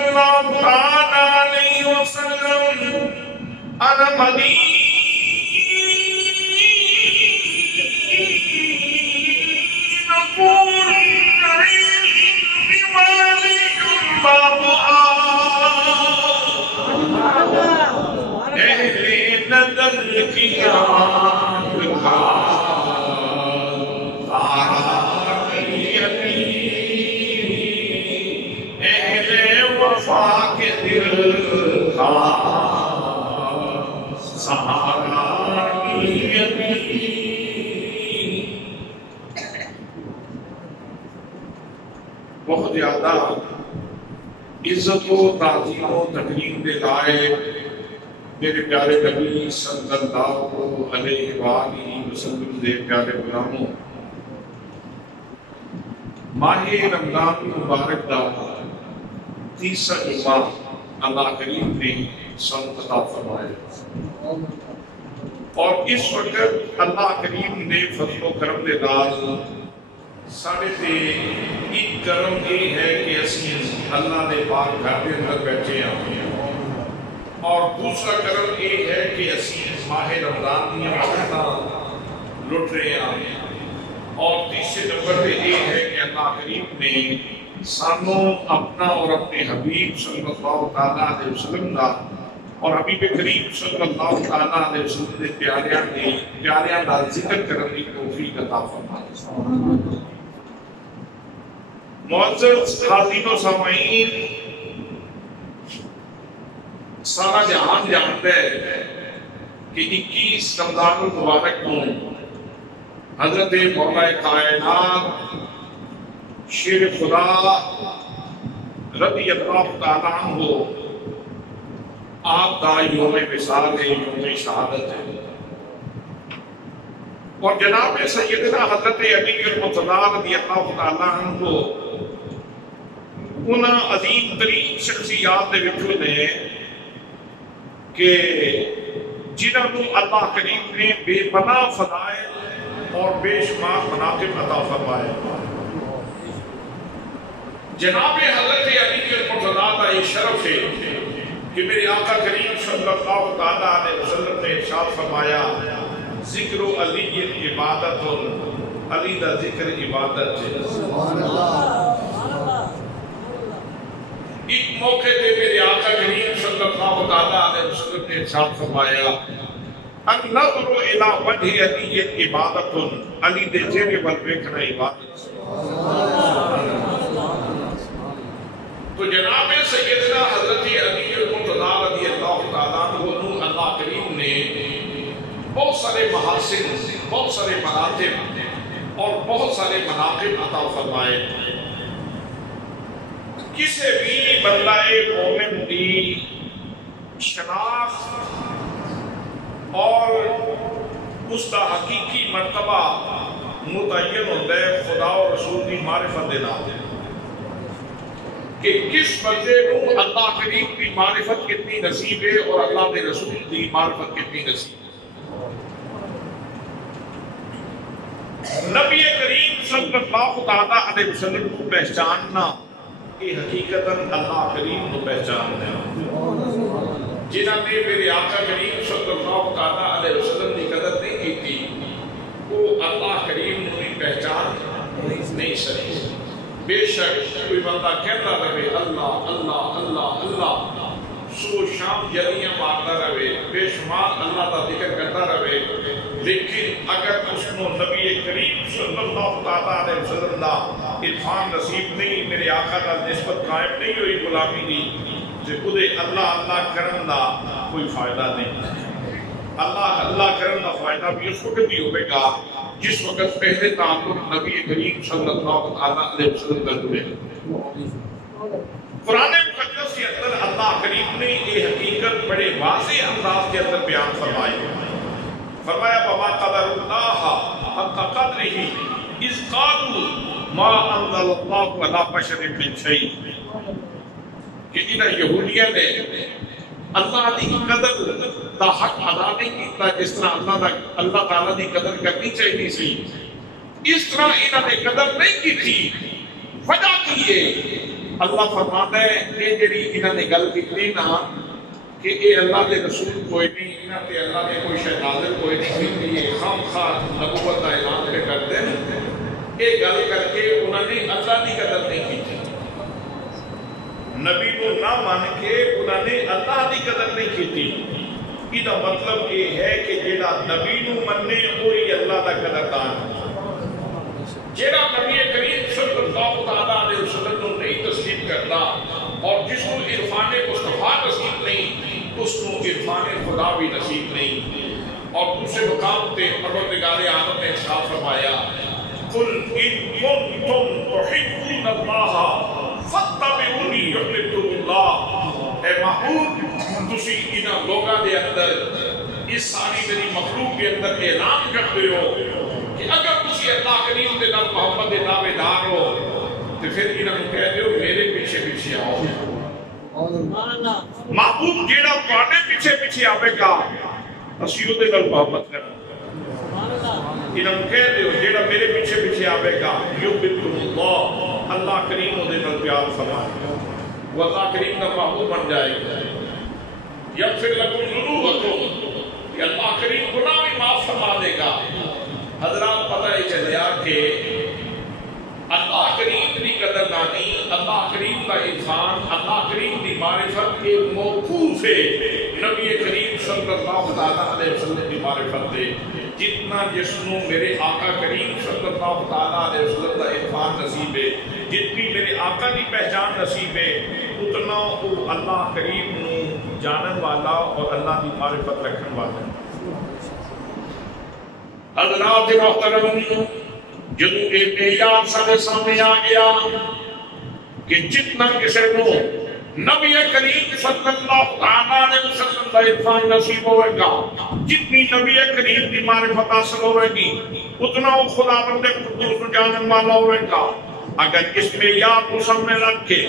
صلى الله عليه وسلم أنا مدين نظر کی آنکھ کا وفا کے دل کا سہارا بہت زیادہ عزت و تعظیم و تکریم دے لائق میرے پیارے نبی صلی اللہ علیہ وآلہ وسلم دے پیارے غلاموں، ماہ رمضان مبارک دا تیسرا جمعہ اللہ کریم نے سن عطا فرمایا، اور اس وقت اللہ کریم نے فضل و کرم دے نال ساڑھے تے ایک کرم یہ ہے کہ اسی اللہ نے پاک گھر دے اندر بیٹھے ہیں، اور دوسرا کرم یہ ہے کہ اسی ماہ رمضان دیا برکتاں لٹ رہے ہیں، اور تیسرے نمبر پہ یہ ہے کہ اللہ کریم نے سانوں اپنا اور اپنے حبیب صلی اللہ تعالیٰ علیہ وسلم دا اور حبیب کریم صلی اللہ تعالیٰ علیہ وسلم دے پیاریاں دا ذکر کرنے کی توفیق عطا فرمائے۔ معزز حاضرین و سامعین، سارا جہان جانتا ہے کہ 21 رمضان المبارک کو حضرت مولا کائنات شیر خدا رضی اللہ تعالیٰ عنہ آپ کا یوم وصال ہے، یوم شہادت ہے، اور جناب سیدنا حضرت علی المرتضیٰ رضی اللہ تعالیٰ عنہ انہاں عظیم ترین شخصیات دے وچوں نے کہ جنہاں کو اللہ کریم نے بے پناہ فضائل اور بے شمار مناقب عطا فرمائے۔ جناب حضرت علی المرتضیٰ کا یہ شرف ہے کہ میرے آقا کریم صلی اللہ تعالیٰ علیہ وسلم نے ارشاد فرمایا، ذکر علی عبادت، علی دا ذکر عبادت ہے۔ ایک موقع پہ میرے آقا کریم صلی اللہ تعالیٰ علیہ وسلم نے ارشاد فرمایا، النظر الی وجہ علی عبادت، علی دے چہرے ول ویکھنا عبادت۔ تو جناب سیدنا حضرت علی المرتضیٰ رضی اللہ تعالیٰ عنہ اللہ کریم نے بہت سارے محاسن، بہت سارے مراتب اور بہت سارے مناقب عطا فرمائے۔ کسی بھی بندہ مومن دی شناخت اور اس کا حقیقی مرتبہ متعین ہوتا ہے خدا اور رسول کی معرفت دے نال، کہ کس بندے کو اللہ کریم کی معرفت کتنی نصیب ہے اور اللہ کے رسول کی معرفت کتنی نصیب ہے۔ نبی کریم صلی اللہ تعالیٰ علیہ وسلم کو پہچاننا یہ حقیقتاً اللہ کریم کو پہچاننا ہے۔ جنہاں نے میرے آقا کریم صلی اللہ تعالیٰ علیہ وسلم کی قدر نہیں کی تھی، وہ اللہ کریم نے پہچان نہیں سکی۔ بے شک کوئی بندہ کہتا رہے اللہ اللہ اللہ اللہ، صبح شام جلیاں مارتا رہے، بے شمار اللہ کا ذکر کرتا رہے، لیکن اگر اس کو نبی کریم صلی اللہ تعالیٰ علیہ وسلم کا عرفان نصیب نہیں، میرے آقا کا نسبت قائم نہیں ہوئی غلامی دی، تو خودے اللہ اللہ کرن دا کوئی فائدہ نہیں۔ اللہ اللہ کرن دا فائدہ بھی اس وقت بھی ہوئے گا جس وقت پہلے تعلق نبی کریم صلی اللہ علیہ وسلم کا ہوئے۔ قرآن مقدس کے اندر اللہ کریم نے یہ حقیقت بڑے واضح انداز کے اندر بیان فرمائی۔ فرمایا وَمَا قَدَرُ اللَّهَ حَقَّ قَدْرِهِ إِذْ قَالُوا مَا أَنزَلَ اللَّهُ عَلَىٰ بَشَرٍ مِّن شَيْءٍ، کہ انہاں یہودیاں نے اللہ کی قدر دا حق ادا نہیں کیتا جس طرح اللہ تعالیٰ کی قدر کرنی چاہیے سی، اس طرح انہوں نے قدر نہیں کی تھی۔ وجہ کی ہے اللہ فرماتا ہے کہ جڑی انہوں نے گل کی نا کہ اے اللہ کے رسول کوئی نہیں، انہوں نے اللہ نے کوئی شے نازل کوئی نہیں کی، یہ خام خواہ نبوت کا اعلان پہ کرتے ہیں، یہ گل کر کے انہوں نے اللہ کی قدر نہیں کی تھی۔ نبی کو نہ مان کے انہوں نے اللہ کی قدر نہیں کی. یہ مطلب یہ ہے کہ جیڑا نبی نو مننے وہی اللہ کا قدردان. جیڑا نبی کریم صلی اللہ تعالیٰ علیہ وسلم کو نہیں تسلیم کرتا اور جس کو عرفان مصطفیٰ نصیب نہیں اس کو عرفان خدا بھی نصیب نہیں. اور دوسرے مقام پہ پروردگار عالم نے ارشاد فرمایا قل ان کنتم تحبون اللہ فاتبعونی یحببکم اللہ. اے محبوب تسی انہاں لوگاں دے اندر اس ساری میری مخلوق کے اندر اعلان کرتے ہو کہ اگر تسی اللہ کریم دے نال محبت دے دعوے دار ہو تو پھر انہاں کو کہہ دیو میرے پیچھے پیچھے آؤ. محبوب جیڑا تواڈے پیچھے پیچھے آوے گا اسی دے نال محبت کرنا. انہاں کو کہہ دیو جیڑا میرے پیچھے پیچھے آوے گا یحببکم اللہ اللہ کریم دے نال پیار فرمائے گا وہ اللہ کریم کا محبوب بن جائے گا. یغفر لکم ذنوبکم کہ اللہ کریم گناہ بھی معاف فرما دے گا. حضرات پتہ ہی چلیا کہ اللہ کریم کی قدردانی اللہ کریم کا عرفان اللہ کریم کی معرفت ایک موقوف ہے نبی کریم صلی اللہ علیہ وسلم کی معرفت ہے. جتنا جسنو میرے آقا کریم صلی اللہ علیہ وسلم کا عرفان نصیب ہے جتنی میرے آقا کی پہچان نصیب ہے اتنا وہ اللہ کریم نو جانن والا اور اللہ کی معرفت رکھن والا. حضرات محترم جدو ایک اعجاز سارے سامنے آ گیا کہ جتنا کسی نو نبی کریم صلی اللہ علیہ وسلم کا عرفان نصیب ہوئے گا جتنی نبی کریم کی معرفت حاصل ہوئے گی اتنا وہ خدا بندے قدوس جانن والا ہوئے گا. اگر اس میں یاد مسمے رکھ کے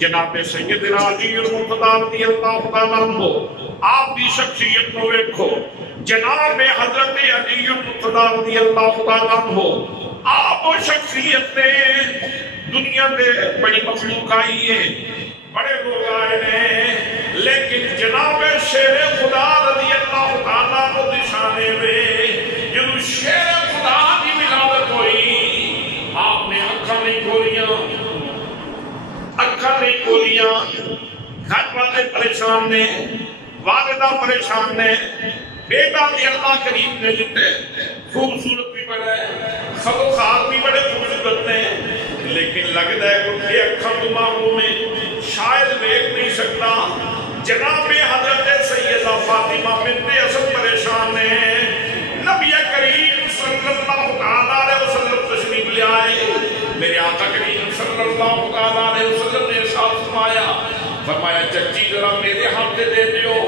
جناب سیدنا علی المرتضیٰ رضی اللہ تعالیٰ عنہ آپ کی شخصیت کو دیکھو. جناب حضرت علی المرتضیٰ رضی اللہ تعالیٰ عنہ آپ وہ شخصیت نے دنیا میں بڑی مخلوق آئی ہے بڑے لوگ آئے ہیں لیکن جناب شیر خدا رضی اللہ تعالیٰ عنہ کی شانے میں جو شیر خدا کی ولادت ہوئی آپ نے اکھاں نہیں کھولیاں گھر والے پریشان نے والدہ پریشان نے بیٹا بھی اللہ کریم نے دیتے خوبصورت بھی بڑا ہے خلوخال بھی بڑے خوبصورت نے لیکن لگتا ہے کہ اکھاں دماغوں میں شاید دیکھ نہیں سکتا. جناب حضرت سیدہ فاطمہ بنت اسد پریشان نے نبی کریم صلی اللہ علیہ وسلم تشریف لے آئے. میرے آقا کریم صلی اللہ علیہ وسلم نے ارشاد فرمایا چچی ذرا میرے ہاتھ دے دیو.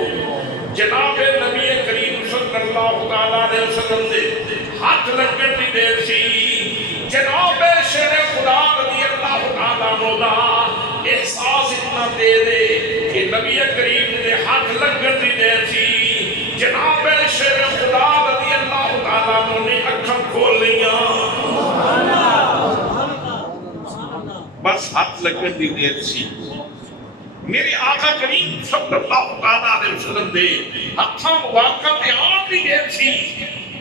جناب نبی کریم صلی اللہ علیہ وسلم نے ہاتھ لگن دی دیر سی جناب شیر خدا رضی اللہ تعالیٰ عنہ احساس اتنا دے دے کہ نبی کریم نے ہاتھ لگن دی دیر سی جناب شیر خدا رضی اللہ تعالیٰ عنہ نے اکھاں کھول لیا بس ہاتھ لگن دی دیر سی. میرے آقا کریم صلی اللہ علیہ وسلم دے ہتھاں مبارکاں تے آن دی دیر سی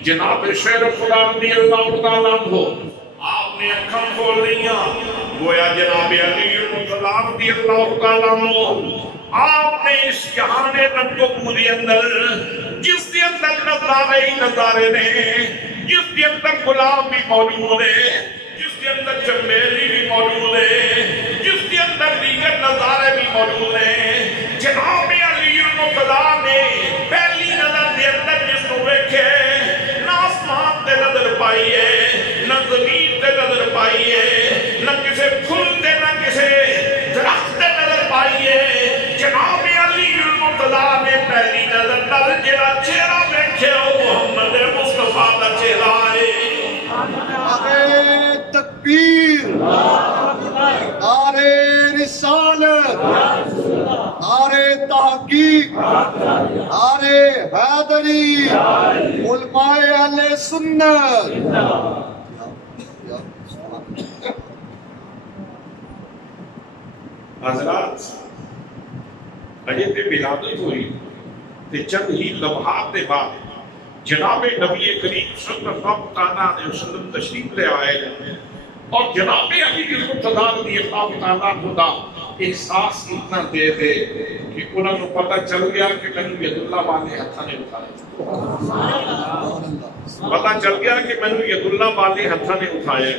جناب شیر خدا رضی اللہ تعالیٰ عنہ آپ نے اکھاں کھول لیا. گویا جناب علی المرتضیٰ رضی اللہ تعالیٰ عنہ آپ نے اس جہان رنگ و پوری اندر جس کے اندر نظارے ہی نظارے نے جس کے اندر غلام بھی موجود ہے جس کے اندر چمیلی بھی موجود ہے جس کے اندر دیگر نظارے بھی موجود ہیں. جناب علی المرتضیٰ نے پہلی نظر کے اندر جس کو دیکھے نہ آسمان تے نظر پائی ہے نہ زمین تے نظر پائی ہے نہ کسی پھول تے نہ کسی درخت تے نظر پائی ہے. جناب علی المرتضیٰ نے پہلی نظر نال جڑا چہرہ دیکھے وہ محمد مصطفیٰ دا چہرہ ہے. نعرہ تکبیر نعرہ رسالت نعرہ تحقیق نعرہ حیدری علماء اہل سنت. حضرات اجے تے ولادت ہوئی تے چند ہی لمحات کے بعد جناب نبی کریم صلی اللہ علیہ وسلم تشریف لے آئے اور جناب علی المرتضیٰ رضی اللہ تعالیٰ عنہ احساس اتنا دے دے کہ انہوں نے پتہ چل گیا کہ میں نے ید اللہ والے ہتھاں نے اٹھایا، پتہ چل گیا کہ میں نے ید اللہ والے ہتھاں نے اٹھایا،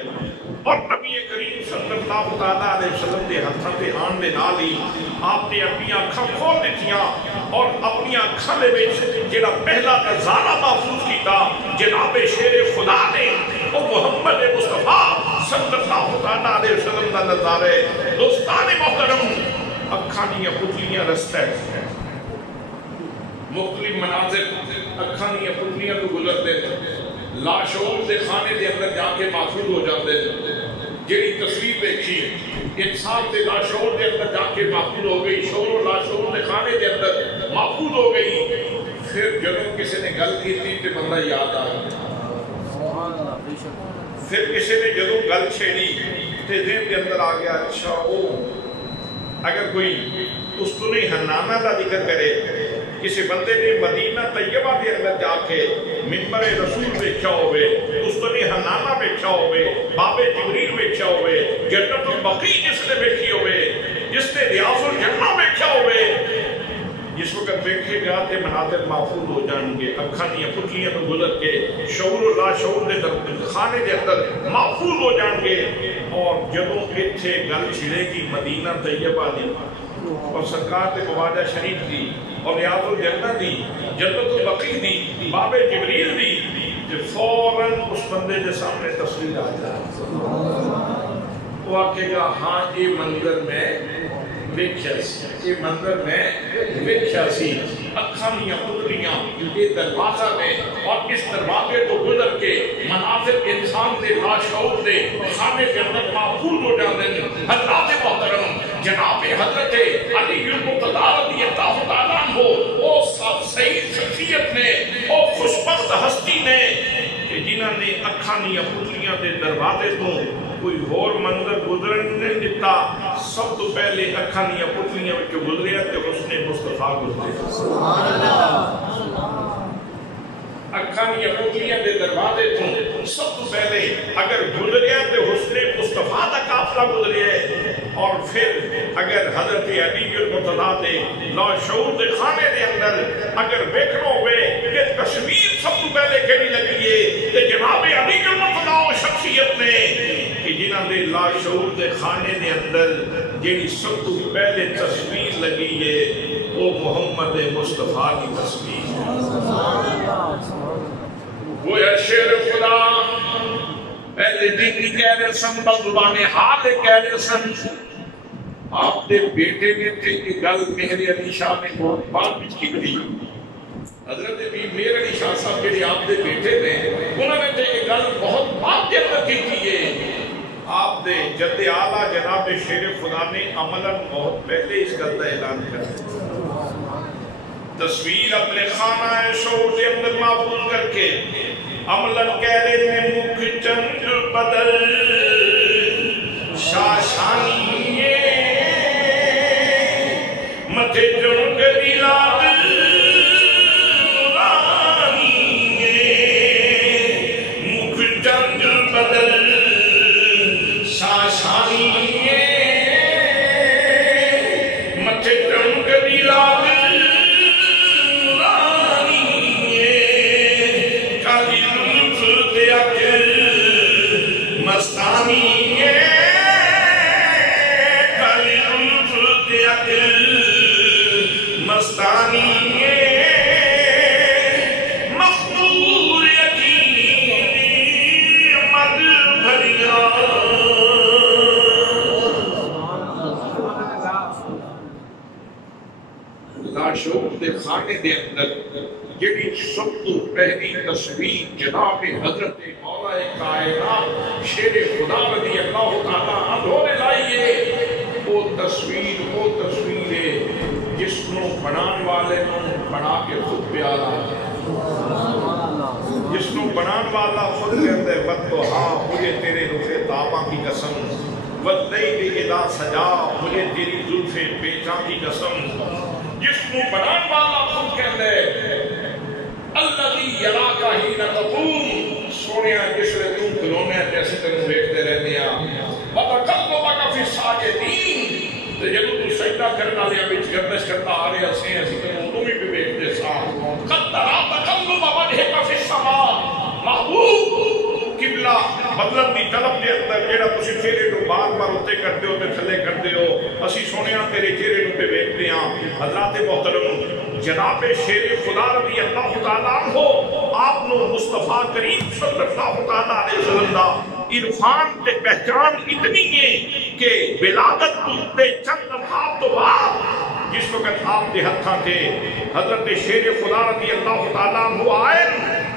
اور نبی کریم صلی اللہ تعالیٰ علیہ وسلم دے ہتھاں تے آن دے نال ہی آپ نے اپنی اکھاں کھول دتیاں، اور اپنی اکھاں دے وچ جڑا پہلا نظارہ محفوظ کیتا جناب شیر خدا نے وہ محمد مصطفیٰ صلی اللہ تعالیٰ علیہ وسلم دا نظارہ ہے۔ دوستان محترم، اکھاں دیاں پتلیاں رستہ مختلف مناظر اکھاں دیاں پتلیاں تو گزرتے لاشعور دے خانے دے اندر جا کے محفوظ ہو جاتے، جیڑی تصویر دیکھی انسان دے لاشعور دے اندر جا کے محفوظ ہو گئی، شعور و لاشعور دے خانے دے اندر محفوظ ہو گئی۔ پھر جب کسی نے گل کی تھی تو بندہ یاد آ گیا، پھر کسی نے جدو گل چھیڑی تو ذہن کے اندر آ گیا اچھا وہ اگر کوئی استنی حنانہ کا ذکر کرے، کسی بندے نے مدینہ طیبہ کے اندر جا کے منبر رسول ویکھیا ہوئے، استنی حنانہ ویکھیا ہوئے، باب جبریل ویکھیا ہوئے، جنت البقیع جس نے ویکھی ہوئے، جس نے ریاض الجنہ ویکھیا ہوئے، جس وقت دیکھے گا تے مناظر محفوظ ہو جان گے، اکھاں دیاں پتلیاں تو گزر کے شعور و لاشعور دے خانے دے اندر محفوظ ہو جان گے، اور جدوں اتھے گل چھڑے گی مدینہ طیبہ دی اور سرکار دے مواجہ شریف دی اور ریاض الجنہ دی، جنت البقیع دی، باب جبریل دی، جو فوراً اس بندے دے سامنے تصویر آ جائے، وہ آکے گا ہاں یہ منظر میں ویکھیا سی، یہ منظر میں ویکھیا سی، اکھاں دیاں پتلیاں یہ دروازہ میں، اور اس دروازے کو گزر کے مناظر انسان دے لاشعور دے خانے کے اندر محفوظ ہو جاتے ہیں۔ حضرات محترم، جناب حضرت علی المرتضیٰ رضی اللہ تعالیٰ عنہ، وہ سعید شخصیت نے، وہ خوشبخت ہستی نے کہ جنہوں نے اکھاں دیاں پتلیاں دے دروازے تو کوئی اور منظر گزرن نہیں دیتا، سب تو پہلے اکھاں دیاں پتلیاں وچ گزریا تے حسن مصطفیٰ گزریا۔ سبحان اللہ۔ اکھاں دیاں پتلیاں دے دروازے تو سب تو پہلے اگر گزریا تے حسن مصطفیٰ دا قافلہ گزریا ہے، اور پھر اگر حضرت علی المرتضیٰ دے لاشعور دے خانے دے اندر اگر دیکھنا ہوئے کہ تصویر سب تو پہلے کیڑی لگی ہے تے جناب علی المرتضیٰ شخصیت نے کہ جنہاں دے لاشعور دے خانے دے اندر جیڑی سب تو پہلے تصویر لگی ہے وہ محمد مصطفیٰ کی تصویر ہے۔ وہ شیر خدا پہلے دن کی کہہ رہے سن، بزبان حال کہہ رہے سن، آپ دے بیٹے نے تھے کہ گل مہر علی شاہ نے بہت بات بچ کی دی، حضرت مہر علی شاہ صاحب کے آپ دے بیٹے نے انہوں نے تھے کہ گل بہت بات جب کی ہے، آپ دے جد آلہ جناب شیر خدا نے عملاً بہت پہلے اس گل کا اعلان کر تصویر اپنے خانہ شعور کے اندر محفوظ کر کے عملاً کہہ رہے ہیں مکھ چند بدل شاشانی متھے چنگ دیلاد رانی مکھ چند بدل شاشانی متھے چنگ دیلاد خانے دے اندر جڑی سب تو پہلی تصویر جناب حضرت مولا کائنات شیر خدا رضی اللہ تعالیٰ عنہ نے لائیے، وہ تصویر ہے جس کو بنان والے نے بنا کے خود پیارا ہے، جس کو بنان والا خود کہتے ہیں وَالضُّحَىٰ مجھے تیرے رخ تابہ کی قسم، وَاللَّيْلِ اِذَا سَجَا مجھے تیری زلف بیجاں کی قسم، جس کو بنان والا خود کہتے ہیں الذی یراک حین تقوم، سونیا جس نے تم کھلونے جیسے تم دیکھتے رہتے ہیں وَتَقَلُّبَكَ فِي السَّاجِدِينَ، تو جب تو سجدہ کرنا لیا بچ گردش کرتا آ رہے ہیں اسی تو بھی بیٹھتے ساتھ قد ترا تقلب وجهك في السماء محبوب قبلہ مطلب دی طلب دے اندر جیڑا تسی چہرے نو بار بار اوتے کرتے ہو تے تھلے کرتے ہو اسی سونیا تیرے چہرے نو تے ویکھدے ہاں حضرات محترم جناب شیر خدا رضی اللہ تعالیٰ عنہ آپ نو مصطفیٰ کریم صلی اللہ تعالیٰ علیہ وسلم دا عرفان تے پہچان اتنی ہے کہ ولادت تے چند لمحات تو بعد جس وقت آپ دے ہتھاں تے حضرت شیر خدا رضی اللہ تعالیٰ عنہ آئے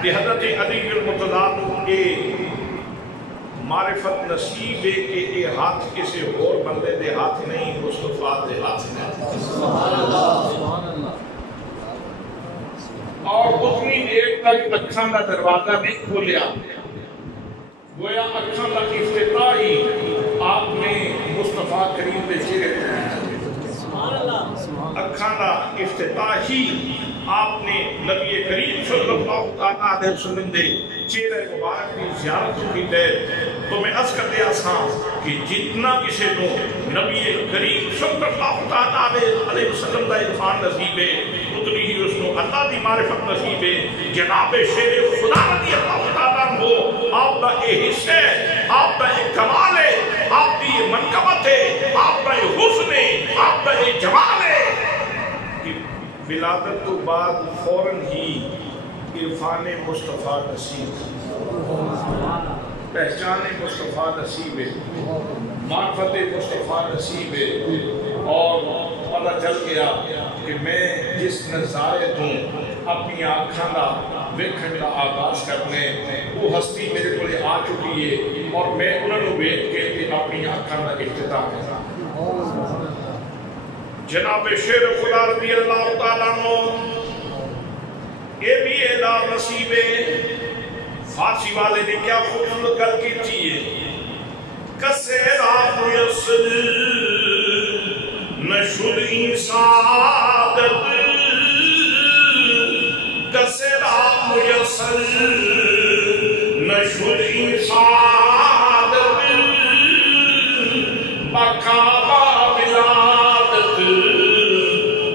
تے حضرت علی المرتضیٰ کے معرفت نصیب ہے کہ یہ ہاتھ کسی اور بندے دے ہاتھ نہیں مصطفیٰ دے ہاتھ نہیں اور اتنی دیر تک اکھاں دا دروازہ نہیں کھولیا گویا اکھاں دا افتتاح ہی آپ نے مصطفیٰ کریم دے چہرے اکھاں دا افتتاح ہی آپ نے نبی کریم صلی اللہ علیہ وسلم دے چہرے مبارک کی زیارت کی دے تو میں عرض کر دیا تھا کہ جتنا کسی نو نبی کریم صلی اللہ علیہ وسلم دا عرفان نصیب ہے اتنی ہی اس کو اللہ دی معرفت نصیب ہے جناب شیر خدا رضی اللہ تعالیٰ عنہ آپ دا یہ حصہ ہے آپ دا یہ کمال ہے آپ دی یہ منقبت ہے آپ دا یہ حسن ہے آپ دا یہ جمال ہے کہ ولادت تو بعد فوراً ہی عرفان مصطفیٰ نصیب پہچان مصطفیٰ نصیب ہے معرفت مصطفیٰ نصیب ہے اور پتہ چل گیا کہ میں جس نظارے تو اپنی آنکھاں دا ویکھن دا آغاز کرنے وہ ہستی میرے کو آ چکی ہے اور میں انہوں نے ویکھ کے اپنی آنکھاں دا افتتاح کرنا جناب شیر خدا رضی اللہ تعالیٰ عنہ یہ بھی اعلان نصیب ہے فارسی والے نے کیا خوبصورت گل کی چیئے کسیرا میسر نشر سعادت کسیرا میسر نشر سعادت بکابہ ولادت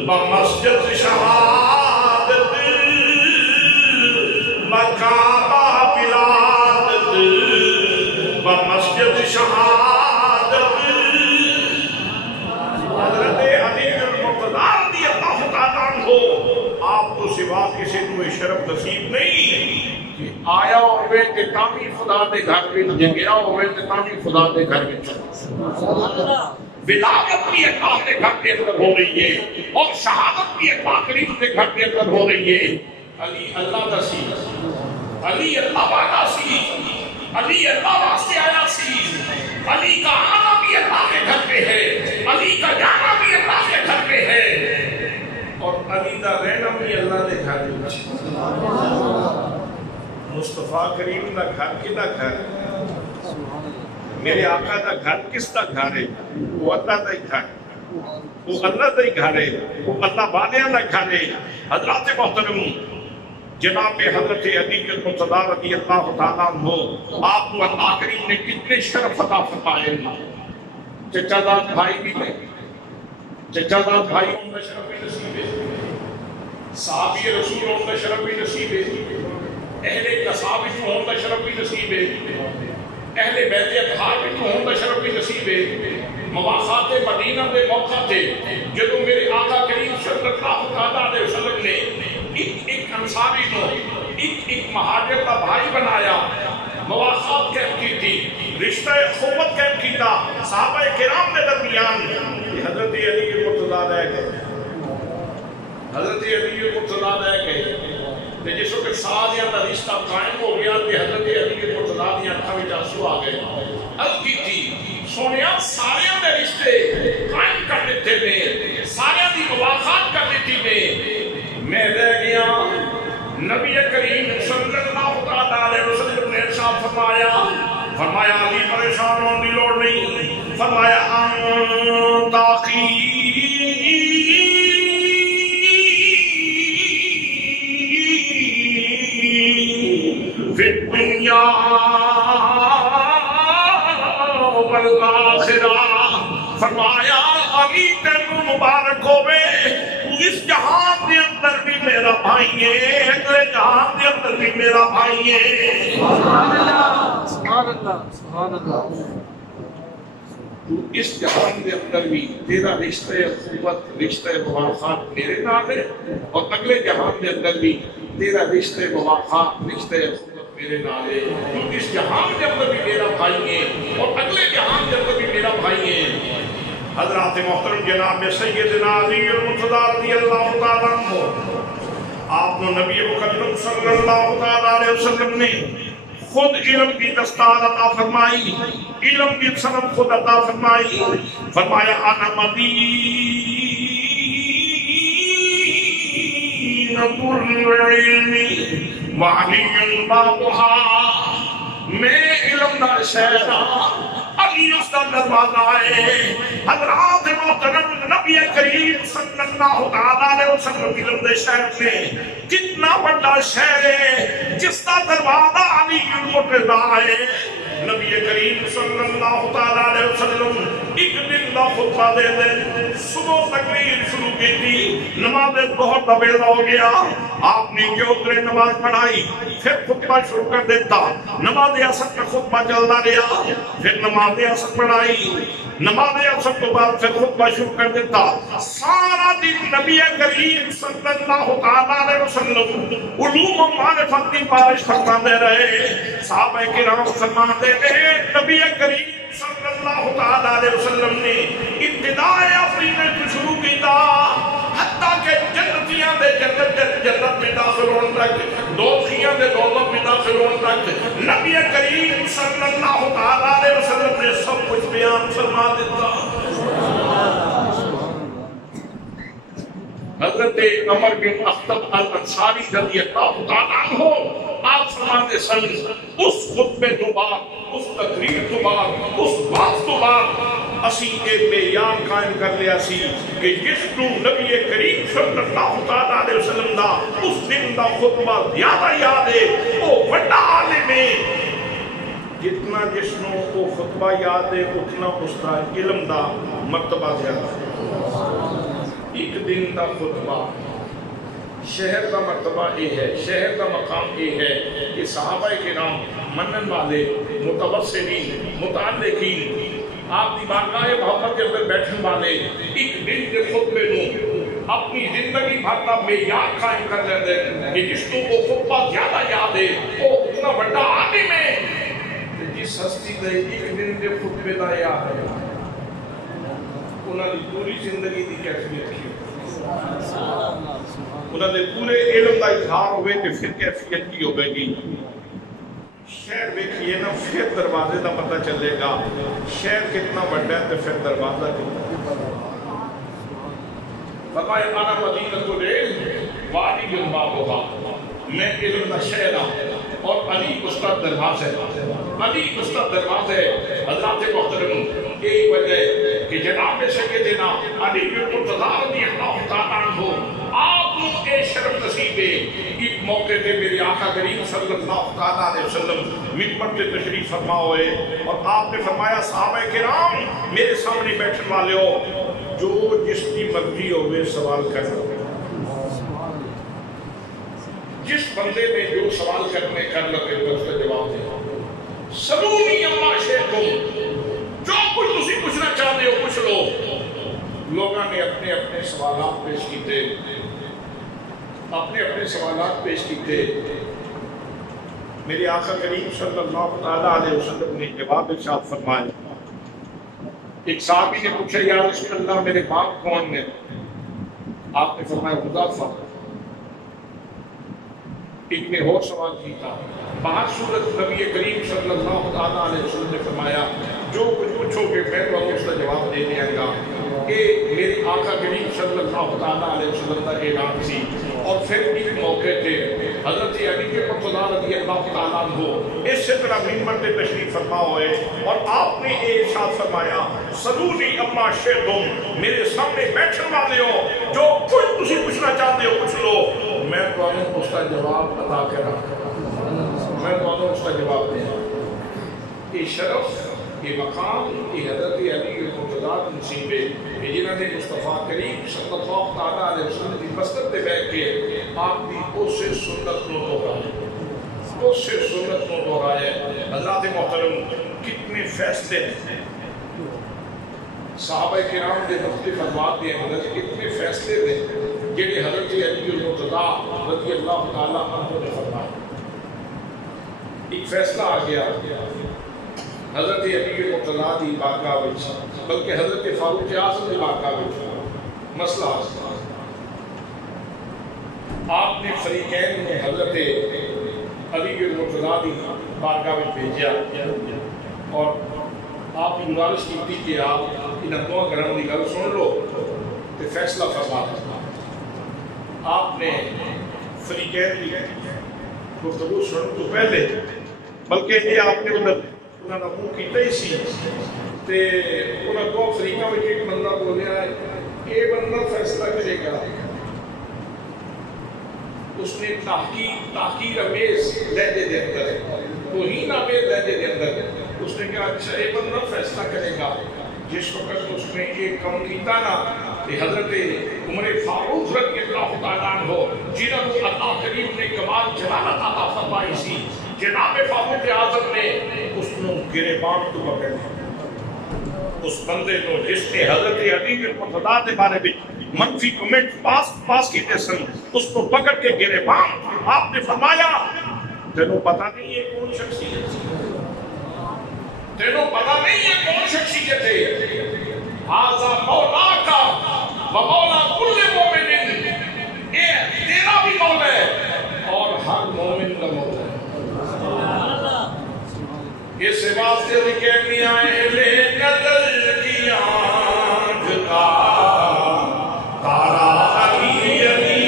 بمسجد شہادت بکابہ ولادت بمسجد شہادت حضرت علی المرتضیٰ رضی اللہ تعالیٰ عنہ آپ تو سوا کسی کو شرف نصیب نہیں کہ آیا ہوئے کہ تامی خدا دے گھر میں گیا ہوئے کہ تامی خدا دے گھر میں چلا ولادت بھی اللہ کے گھر کے اندر ہو رہی ہے اور شہادت بھی اللہ کریم کے گھر کے اندر ہو رہی ہے علی اللہ دا سی علی اللہ والا سی علی اللہ واسطے آیا سی علی کا آنا بھی اللہ کے گھر پہ ہے علی کا جانا بھی اللہ کے گھر پہ ہے اور علی کا رہنا بھی اللہ کے گھر پہ مصطفیٰ کریم دا گھر کی دا گھر میرے آقا دا گھر کس دا گھر ہے وہ اللہ دا گھر وہ اللہ دا گھر ہے وہ اللہ بالیاں دا گھر ہے حضرات محترم جناب حضرت علی المرتضیٰ رضی اللہ تعالیٰ عنہ آپ کو اللہ کریم نے کتنے شرف عطا فرمائے چچا داد بھائی بھی نہیں چچا داد بھائی ان کا شرف بھی نصیب ہے صحابی رسول ان کا شرف بھی نصیب ہے اہل کسابت ان کا شرف بھی نصیب ہے اہل بیت اطہار ان کا شرف بھی نصیب ہے مواخات مدینہ دے موقع تھے جدو میرے آقا کریم صلی اللہ علیہ وسلم نے ایک انصاری کو ایک مہاجر کا بھائی بنایا مواخات قائم کی تھی رشتہ اخوت قائم کی تھا صحابہ کرام کے درمیان حضرت علی المرتضیٰ رہ گئے حضرت علی المرتضیٰ رہ گئے جس وقت سادیاں کا رشتہ قائم ہو گیا کہ حضرت علی المرتضیٰ کی آنکھوں میں آنسو آ گئے اب کی تھی سونیا سارے دے رشتے قائم کر دیتے میں سارے دی مواخات کر دیتی میں رہ گیا نبی کریم صلی اللہ علیہ وسلم نے ارشاد فرمایا علی پریشان ہونے کی لوڑ نہیں فرمایا انت اخی فی الدنیا والآخرہ فرمایا بھی تینوں مبارک ہوئے، تو اس جہان دے اندر بھی میرا بھائی ہے، اگلے جہان دے اندر بھی میرا بھائی ہے۔ سبحان اللہ سبحان اللہ سبحان اللہ۔ تو اس جہان دے اندر بھی تیرا رشتہ اخوت، رشتہ مواخات میرے نال ہے، اور اگلے جہان دے اندر بھی تیرا رشتہ مواخات، رشتہ اخوت میرے نال ہے۔ تو اس جہان دے اندر بھی میرا بھائی ہے اور اگلے جہان دے اندر بھی میرا بھائی ہے۔ حضرات محترم جناب سیدنا علی المرتضیٰ رضی اللہ تعالیٰ عنہ، آپ نے نبی مکرم صلی اللہ تعالیٰ علیہ وسلم نے خود علم کی دستار عطا فرمائی، علم کی سند خود عطا فرمائی، فرمایا انا مدینۃ العلم وعلی بابھا، میں علم دا شہر ہاں، علی اس کا دروازہ ہے۔ حضرات محترم نبی کریم صلی اللہ علیہ وسلم علم دے شہر میں کتنا بڑا شہر ہے جس کا دروازہ علی المرتضیٰ ہے۔ نبی کریم صلی اللہ علیہ وسلم ایک دن دا خطبہ دے دے، صبح تقریر شروع کی تھی، نماز ظہر دا ویلا ہو گیا، آپ نے جو اترے نماز پڑھائی، پھر خطبہ شروع کر دیتا، نماز عصر کا خطبہ چلتا رہا، پھر نماز عصر پڑھائی، نماز عصر تو بعد پھر خطبہ شروع کر دیتا، سارا دن نبی کریم صلی اللہ علیہ وسلم علوم و معرفت کی بارش فرماتے رہے۔ صحابہ کرام فرماتے رہے، نبی کریم صلی اللہ علیہ وسلم نے ابتدائے افریقہ تو شروع کیتا، حتیٰ کہ جنتیاں دے جنت میں داخل ہون تک، دوزخیاں دے دوزخ میں داخل ہون تک نبی کریم صلی اللہ علیہ وسلم نے سب کچھ بیان فرما دیتا۔ حضرت عمر بن اخطب الانصاری رضی اللہ عنہ آپ فرماتے سن، اس خطبے تو بعد، اس تقریر تو بعد، اس بات تو بعد اسی ایک معیار قائم کر لیا سی کہ جس کو نبی کریم صلی اللہ علیہ وسلم دا اس دن دا خطبہ زیادہ یاد ہے، وہ بڑا عالم ہے۔ جتنا جس کو وہ خطبہ یاد ہے اتنا اس کا علم دا مرتبہ زیادہ ہے۔ ایک دن دا خطبہ، شہر کا مرتبہ یہ ہے، شہر کا مقام یہ ہے کہ صحابہ کرام منن والے، متوسلین، متعلقین، آپ دی بارگاہ محمد کے اندر بیٹھن والے ایک دن کے خطبے نو اپنی زندگی بھر کا معیار قائم کر لیتے ہیں کہ جس کو وہ خطبہ زیادہ یاد ہے وہ اتنا بڑا عالم ہے۔ جس ہستی دے ایک دن کے خطبے دا یاد ہے، انہوں نے پوری زندگی دی کیفیت کی، انہوں نے پورے علم دا اظہار ہوئے کہ پھر کیفیت کی ہوئے گی۔ شہر دیکھئے نا، پھر دروازے دا پتہ چلے گا شہر کتنا بڑا ہے تو پھر دروازہ کتنا۔ فرمایا انا مدینۃ العلم وعلی بابھا، میں علم دا شہر ہوں اور علی اس کا دروازہ ہے، علی اس کا دروازہ ہے۔ حضرات محترم، یہی وجہ ہے کہ جناب سیدنا علی المرتضیٰ رضی اللہ تعالیٰ عنہ آپ نے اے شرف نصیب ہے، ایک موقع پہ میرے آقا کریم صلی اللہ علیہ وسلم منبر پہ تشریف فرما ہوئے اور آپ نے فرمایا صحابہ کرام میرے سامنے بیٹھنے والے ہو، جو جس کی مرضی ہوئے سوال کرنا، جس بندے میں جو سوال کرنے کر لگے اس کا جواب دے۔ سلونی اما شئتم، جو کچھ تسی پوچھنا چاہتے ہو پوچھ لو۔ لوگوں نے اپنے اپنے سوالات پیش کیتے، اپنے اپنے سوالات پیش کیتے۔ میرے آقا کریم صلی اللہ علیہ وسلم نے جواب ارشاد فرمایا۔ ایک صحابی نے پوچھا یا رسول اللہ میرے باپ کون نے؟ آپ نے فرمایا حذیفہ۔ ایک نے اور سوال کیتا، بہر صورت نبی کریم صلی اللہ علیہ وسلم نے فرمایا جو کچھ پوچھو گے میں تو اس کا جواب دے دیا گا۔ کہ میرے آقا کریم صلی اللہ علیہ وسلم کا اعلان سی۔ اور پھر ایک موقع تھے حضرت علی کے مرتضیٰ رضی اللہ تعالیٰ عنہ اس سے طرح منبر پہ تشریف فرما ہوئے اور آپ نے ارشاد فرمایا سلونی اما شئتم، میرے سامنے بیٹھنے والے ہو، جو کچھ تسی پوچھنا چاہتے ہو پوچھ لو، میں تو اس کا جواب عطا کرا، میں تو اس کا جواب دیا۔ یہ شرف یہ مقام یہ حضرت علی المرتضیٰ نصیبے کہ جنہوں نے مصطفیٰ کریم صلی اللہ تعالیٰ علیہ وسلم کی مسجد پہ بیٹھ کے آپ کی اسے سنت کو دہرایا، اسے سنت کو دہرایا۔ حضرات محترم کتنے فیصلے ہیں صحابہ کرام نے مختلف انوار دے حضرت کتنے فیصلے تھے جنہیں حضرت علی المرتضیٰ رضی اللہ تعالیٰ عنہ نے فرمایا۔ ایک فیصلہ آ گیا حضرت علی المرتضیٰ دی بارگاہ وچ، بلکہ حضرت فاروق اعظم دی بارگاہ وچ مسئلہ آستا۔ آپ نے فریقین میں حضرت علی المرتضیٰ دی بارگاہ وچ بھیجیا اور آپ نے گزارش کی تھی کہ آپ ان دونوں گھروں کی گل سن لو تو فیصلہ فرما دو۔ آپ نے فریقین کی گفتگو سننے تو پہلے بلکہ یہ آپ نے انہوں نے منہ کیتا ہی سی تے انہوں دو فریقوں میں ایک بندہ بولیا ہے یہ بندہ فیصلہ کرے گا، اس نے تحقیر امیز لہجے دے اندر توہین امیز لہجے دے اندر اس نے کہا اچھا یہ بندہ فیصلہ کرے گا۔ جس وقت اس نے یہ کم کیتا نا کہ حضرت عمر فاروق رضی اللہ تعالیٰ عنہ جنہوں کو اللہ کریم نے کمال جلالت عطا فرمائی سی، جناب فاروق اعظم نے اس کو گریبان تو پکڑ لیا، اس بندے کو جس نے حضرت علی المرتضیٰ کے بارے میں منفی کمنٹ پاس کیتے سن، اس کو پکڑ کے گریبان آپ نے فرمایا تینوں پتہ نہیں ہے کون شخصیت ہے، تینوں پتہ نہیں ہے کون شخصیت ہے، ھذا مولا کا و مولا کل مومن، یہ تیرا بھی مولا ہے اور ہر مومن کا مولا ہے۔ اس واسطے لکھے آئے لے نظر کی آنکھ کا تارا علی علی،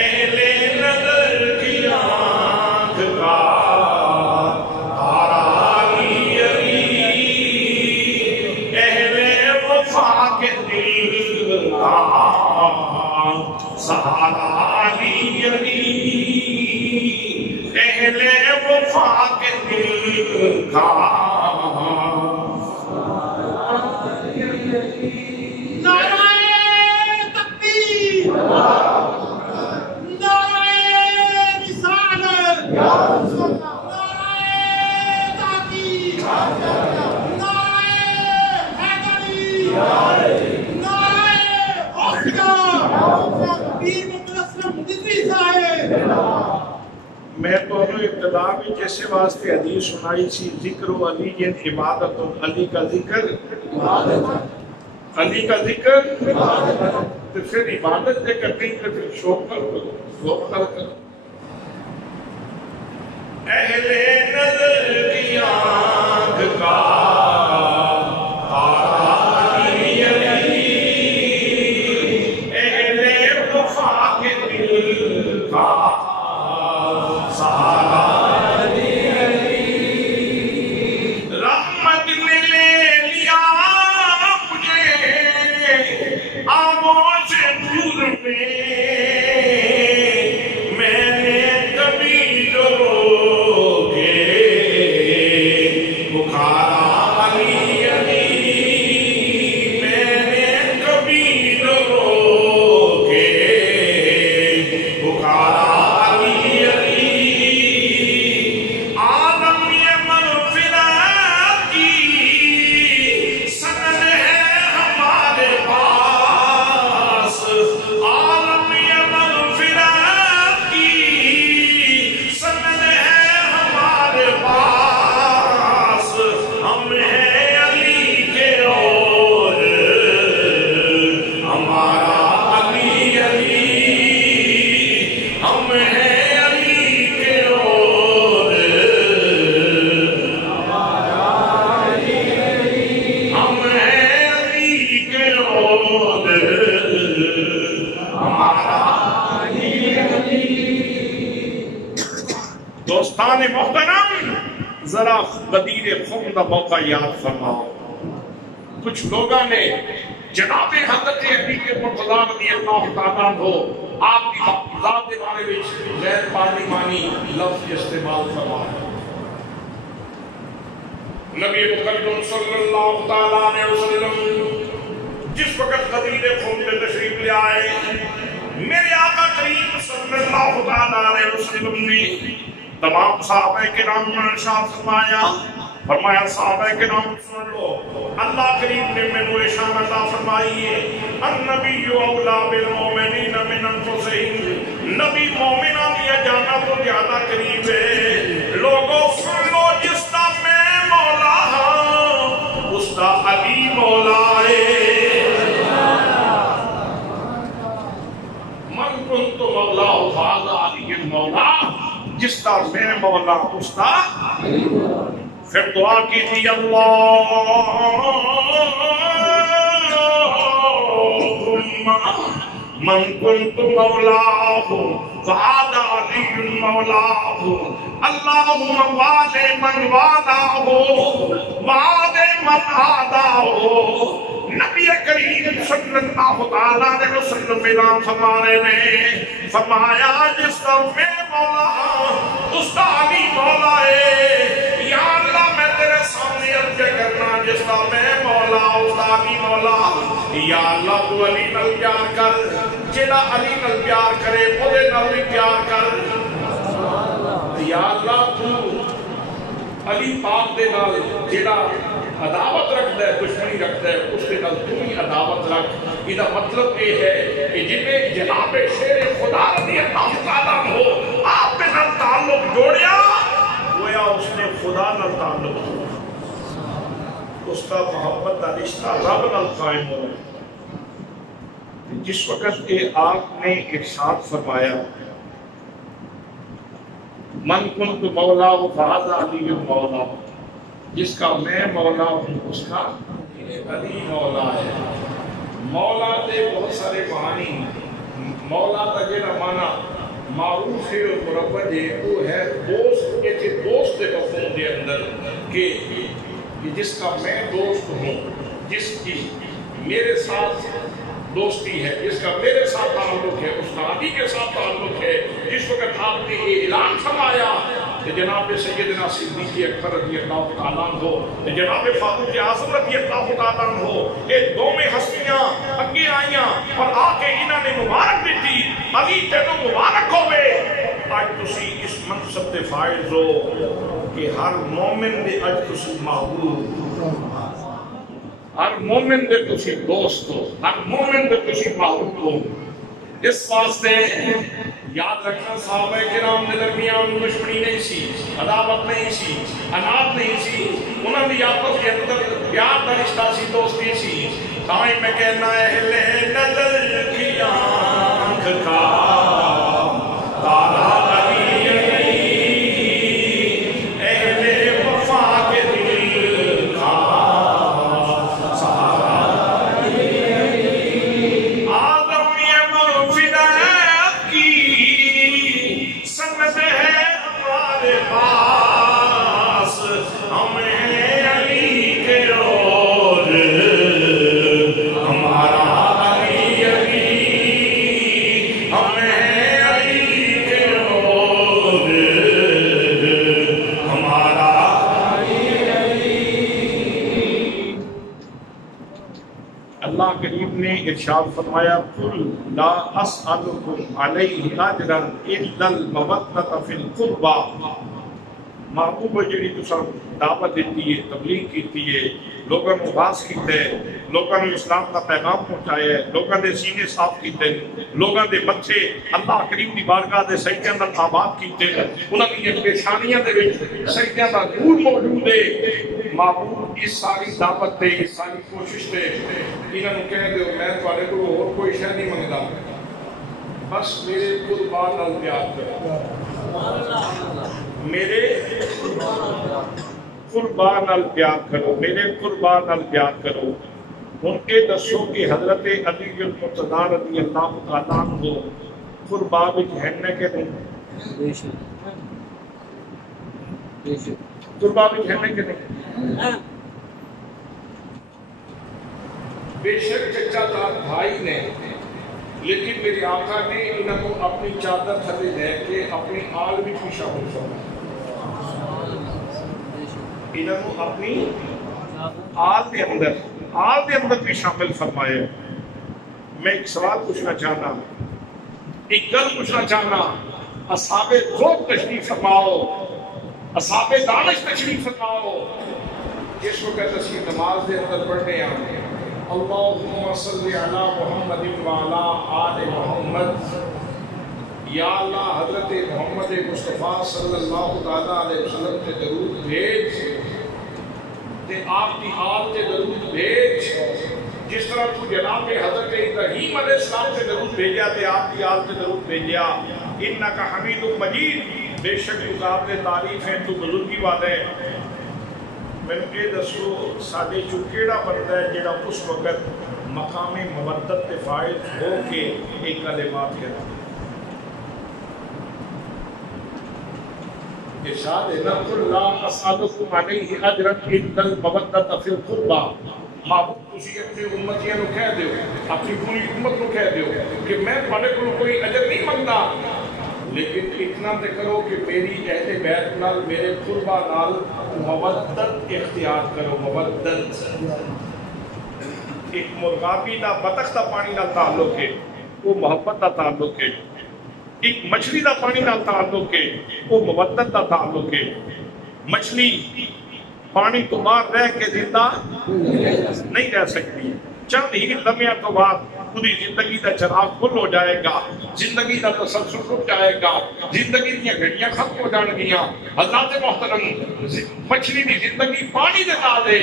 اہل نظر کی آنکھ کا تارا علی علی، اہل وفا کے دل کا سہارا علی علی، اہل وفا کے دل کا میں تو ابتدا میں جیسے واسطے حدیث سنائی سی ذکر و علی جن عبادت، علی کا ذکر علی کا ذکر تو پھر عبادت دے کرتے ہیں تو پھر شوق کرو۔ اہل نظر کی آنکھ کا تارا علی علی، اہل وفا کے دل کا سہارا علی علی، رحمت نے لے لیا مجھے آغوش دور میں نے کبھی جو روکے بخارا علی علی، میں نے کبھی جو روکے بخارا دوستان محترم، ذرا غدیر خم کا موقع یاد فرماؤ۔ کچھ لوگوں نے جناب حضرت علی المرتضیٰ رضی اللہ تعالیٰ عنہ آپ کی ذات کے بارے میں غیر پارلیمانی لفظ استعمال فرمایا۔ نبی مکرم صلی اللہ تعالیٰ علیہ وسلم جس وقت مدینے پہنچے تشریف لے آئے، میرے آقا کریم صلی اللہ تعالیٰ علیہ وسلم نے تمام صحابہ کرام کو ارشاد فرمایا صحابہ کرام سن لو، اللہ کریم نے مینوں اشارہ عطا فرمائی ہے، النبی اولا بالمؤمنین من انفسہم، نبی مومناں دی جاناں تو زیادہ قریب ہے۔ لوگوں سن لو، جس دا میں مولا ہاں اس دا علی مولا ہے۔ من کنت مولا فہذا علی مولا، جس دا میں مولا اس دا پھر دعا کی تھی، اللہم من کنت مولاہ فہذا علی مولاہ، اللہم وعد من وعداہ وعد من عاداہ۔ نبی کریم صلی اللہ تعالیٰ علیہ وسلم اعلان فرما رہے نے، فرمایا جس کا میں مولا ہوں اس کا علی مولا ہے۔ یا اللہ میں تیرے سامنے عرض کرنا، جس کا میں مولا اس کا علی مولا۔ یا اللہ تو علی نال پیار کر، جیڑا علی نال پیار کرے اودے نال بھی پیار کر۔ یا اللہ تو علی پاک دے نال جیڑا عداوت رکھتا ہے، دشمنی رکھتا ہے، اس کے نال تو ہی عداوت رکھ۔ یہ مطلب یہ ہے کہ جنہیں جناب شیر خدا رضی اللہ تعالیٰ ہو آپ کے نال تعلق جوڑیا، گویا اس نے خدا نال تعلق جوڑیا، اس کا محبت کا رشتہ رب نال قائم ہو رہا ہے۔ جس وقت یہ آپ نے ارشاد فرمایا من کنت مولا فہذا علی مولا، جس کا میں مولا ہوں اس کا علی مولا ہے۔ مولا دے بہت سارے معنی، مولا کا جڑا معنی معروف ہے اور مربج ہے وہ ہے دوست، یہ دوست دے مفہوم دے اندر کہ جس کا میں دوست ہوں، جس کی میرے ساتھ دوستی ہے، جس کا میرے ساتھ تعلق ہے، اس کا علی کے ساتھ تعلق ہے۔ جس وقت آپ نے یہ اعلان فرمایا کہ جناب سیدنا صدیق اکبر رضی اللہ تعالیٰ عنہ، جناب فاروق اعظم رضی اللہ تعالیٰ عنہ، یہ دونوں ہستیاں اگے آئیاں اور آ کے انہوں نے مبارک دیتی، علی تینوں مبارک ہوئے۔ آج تسی اس منصب دے فائز ہو کہ ہر مومن دے اج تسی محبوب، ہر مومن دے تسی دوست ہو، ہر مومن دے تسی محبوب ہو۔ اس واسطے یاد رکھنا صحابہ کرام دے درمیان دشمنی نہیں سی، عداوت نہیں سی، انات نہیں سی، انہوں نے آپس کے اندر پیار کا رشتہ سی، دوستی سی۔ تائیں میں کہنا اہل نظر کی آنکھ کا تارا علی، اہل وفا کے دل کا سہارا علی، آدم یہ مغفرت کی سند ہے ہمارے پاس، ہمیں علی کے اور ہمارا علی علی، ہمیں علی کے اور ہمارا علی علی۔ اللہ کریم نے ارشاد فرمایا قل لا اسألکم علیہ اجرا الا المودۃ فی القربى، محبوب جڑی تساں دعوت دیتی ہے، تبلیغ کیتی ہے، لوگوں کو واعظ کیتا ہے، لوگوں نے اسلام کا پیغام پہنچایا ہے، لوگوں نے سینے صاف کیتے ہیں، لوگوں دے بچے اللہ کریم دی بارگاہ دے سجدے اندر آباد کیتے ہیں، انہاں دی پریشانیاں دے وچ سجدے دا نور موجود ہے۔ محبوب اس ساری دعوت تے، اس ساری کوشش تے انہاں نوں کہہ دیو میں تواڈے کول ہور کوئی شے نہیں منگدا، بس میرے قربان نال پیار کرو، میرے قربان نال پیار کرو، میرے قربان نال پیار کرو۔ ان کے دسو کہ حضرت علی المرتضیٰ رضی اللہ تعالیٰ عنہ قربا وچ ہن کہ نہیں؟ قربا وچ ہن کہ نہیں؟ بے شک چچا تار بھائی نے، لیکن میرے آقا نے انہوں کو اپنی چادر تھلے لے کے اپنی آل بھی شامل فرمایا۔ انہوں اپنی آل دے اندر بھی شامل فرمایا۔ میں ایک سوال پوچھنا چاہنا، ایک گل پوچھنا چاہنا، اصحاب ذوق تشریف فرماؤ، اصحاب دانش تشریف فرماؤ، جس وقت اسی نماز دے اندر پڑھنے ہیں اللہم صلی علی محمد وعلی آل محمد، یا اللہ حضرت محمد مصطفیٰ صلی اللہ تعالیٰ علیہ وسلم تے درود بھیج، تے آپ کی آل تے درود بھیج، جس طرح تو جناب حضرت ابراہیم علیہ السلام سے درود بھیجا تے آپ کی آل سے درود بھیجا۔ انکا حمید مجید، بے شک تو قابل تعریف ہے، تو بزرگی والے۔ میں نے یہ دسو ساڈے چوں کیڑا بندہ ہے جڑا اس وقت مقام مودت تے فائز ہو کے ایک کلمات کہتا ہے؟ ارشاد ہے نقل لا اسالکم علیہ اجرا الا المودۃ فی القربى، محبوب تسی اپنی امتیاں نو کہہ دیو، اپنی پوری امت نو کہہ دیو کہ میں تھوڑے کو کوئی اجر نہیں منگتا، لیکن اتنا تے کرو کہ میری اہل بیت نال میرے قربا نال مودت اختیار کرو۔ مودت ایک مرغابی دا بطخ دا پانی نال تعلق ہے، وہ محبت دا تعلق ہے۔ ایک مچھلی دا پانی نال تعلق ہے، وہ مودت دا تعلق ہے۔ مچھلی پانی تو باہر رہ کے زندہ نہیں رہ سکتی، چند ہی لمحہ تو بعد پوری زندگی دا چراغ کھل ہو جائے گا، زندگی دا تسلسل رک جائے گا، زندگی دیا گھڑیاں ختم ہو جان گیاں۔ حضرات محترم، مچھلی دی زندگی پانی دے نال ہے۔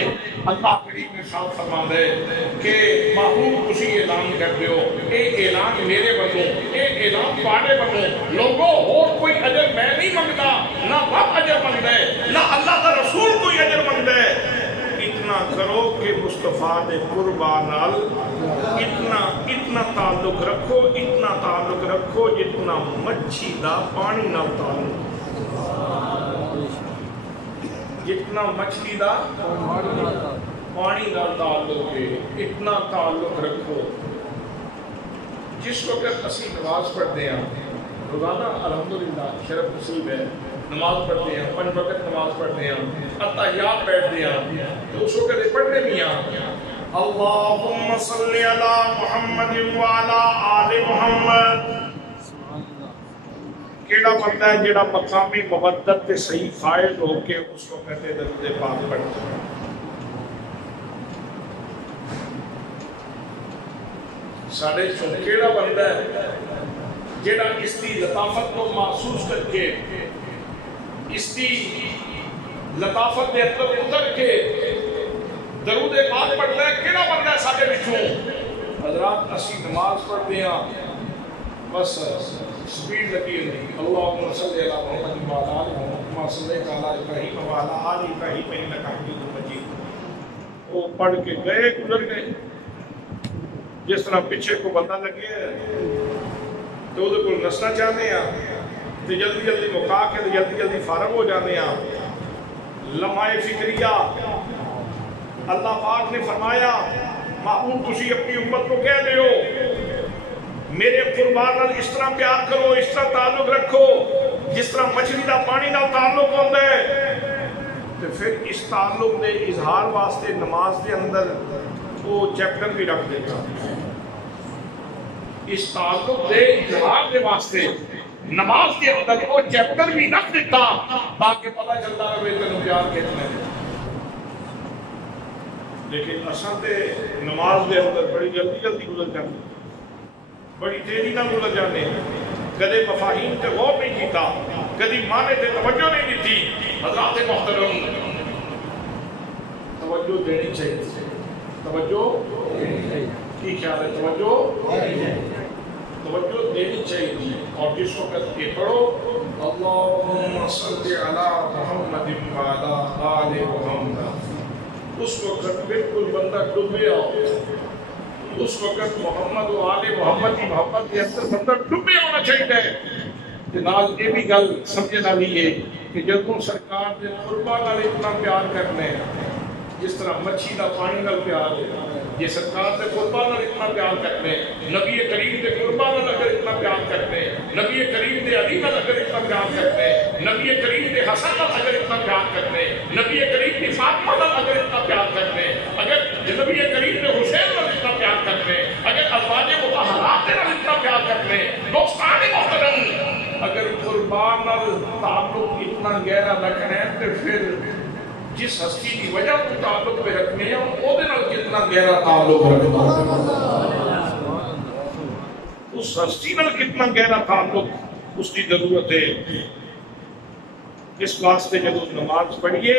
اللہ کریم نے ارشاد فرما دے کہ محبوب تسی اعلان کر دیو، اے اعلان میرے بنو، اے اعلان تواڈے بنو، لوگوں اور کوئی اجر میں نہیں منگدا، نہ باپ اجر منگدا ہے، نہ اللہ کا رسول کوئی اجر منگدا ہے۔ اتنا کرو کہ مصطفیٰ دے قربا نال اتنا تعلق رکھو، اتنا تعلق رکھو جتنا مچھی دا پانی نال تعلق، جتنا مچھلی دا پانی نال تعلق ہے، اتنا تعلق رکھو۔ جس وقت اسی نماز پڑھتے ہیں روزانہ الحمدللہ شرف نصیب ہے، نماز پڑھتے ہیں، 5 وقت نماز پڑھتے ہیں، اتحیات بیٹھتے ہیں، تو اس وقت پڑھنے بھی ہیں اللہم صلی علی محمد وعلی آل محمد۔ کیڑا بندہ ہے جڑا مقامی مودت تے صحیح فائز ہو کے اس وقت درود پاک پڑھتا ہے؟ ساڑھے چوں کیڑا بندہ ہے جڑا اس کی لطافت کو محسوس کر کے، اس کی لطافت دے اندر اتر کے درود پاک پڑھتا ہے؟ کیڑا بندہ ہے ساڈے وچوں؟ حضرات اسی نماز پڑھتے ہیں، بس سپیڈ لگی ہوئی اللہم صلی علی محمد وعلی آل محمد کما صلیت علی ابراہیم وعلی آل ابراہیم انک حمید مجید۔ وہ پڑھ کے گئے، گزر گئے۔ جس طرح پیچھے کو بندہ لگے ہے تو وہ کو نسنا چاہتے ہیں تو جلدی جلدی مکا کے تو جلدی جلدی فارغ ہو جاتے ہیں۔ لمحہ فکریہ اللہ پاک نے فرمایا محبوب تسی اپنی امت کو کہہ دیو میرے قربان نال اس طرح پیار کرو، اس طرح تعلق رکھو جس طرح مچھلی دا پانی نال تعلق ہوتا ہے۔ تو پھر اس تعلق دے اظہار واسطے نماز دے اندر وہ چیپٹر بھی رکھ دیتا، اس تعلق دے اظہار دے واسطے نماز کے اندر وہ چیپٹر بھی رکھ دیتا تاکہ پتہ چلتا رہے تینوں پیار کتنا ہے۔ لیکن اصل تے نماز دے اندر بڑی جلدی جلدی گزر جاتے، بڑی تیزی نہ گزر جاتے، کدے مفاہیم تے غور نہیں کیتا، کدی معنی تے توجہ نہیں دیتی۔ حضرات محترم، توجہ دینی چاہیے، توجہ کی خیال ہے؟ توجہ دینی چاہیے۔ اور جس وقت یہ پڑھو اللہم صلی علی محمد وعلی آل محمد، اس وقت بالکل بندہ ڈوبے آؤ، اس وقت محمد و آل محمد کی محبت کے اندر بندہ ڈوبے ہونا چاہیے۔ جناب یہ بھی گل سمجھنا بھی ہے کہ جدوں سرکار نے قربان نال اتنا پیار کرنے جس طرح مچھی دا پانی نال پیار ہے، یہ سرکار نے قربان نال اتنا پیار کرنے، نبی کریم دے قربان نال اگر اتنا پیار کرنے، نبی کریم دے علی نال اگر اتنا پیار کرنے، نبی کریم کے حسن اگر اتنا پیار کرتے ہیں، نبی کریم کی فاطمہ اگر اتنا پیار کرتے ہیں، اگر نبی کریم کے حسین پر اتنا پیار کرتے ہیں، اگر ازواج مطہرات پر اتنا پیار کرتے ہیں، دوستان محترم اگر قربان تعلق اتنا گہرا رکھنا ہے تو پھر جس ہستی کی وجہ کو تعلق پہ رکھنے ہیں وہ کتنا گہرا تعلق رکھنا، اس ہستی نال کتنا گہرا تعلق اس کی ضرورت ہے۔ اس واسطے جب نماز پڑھیے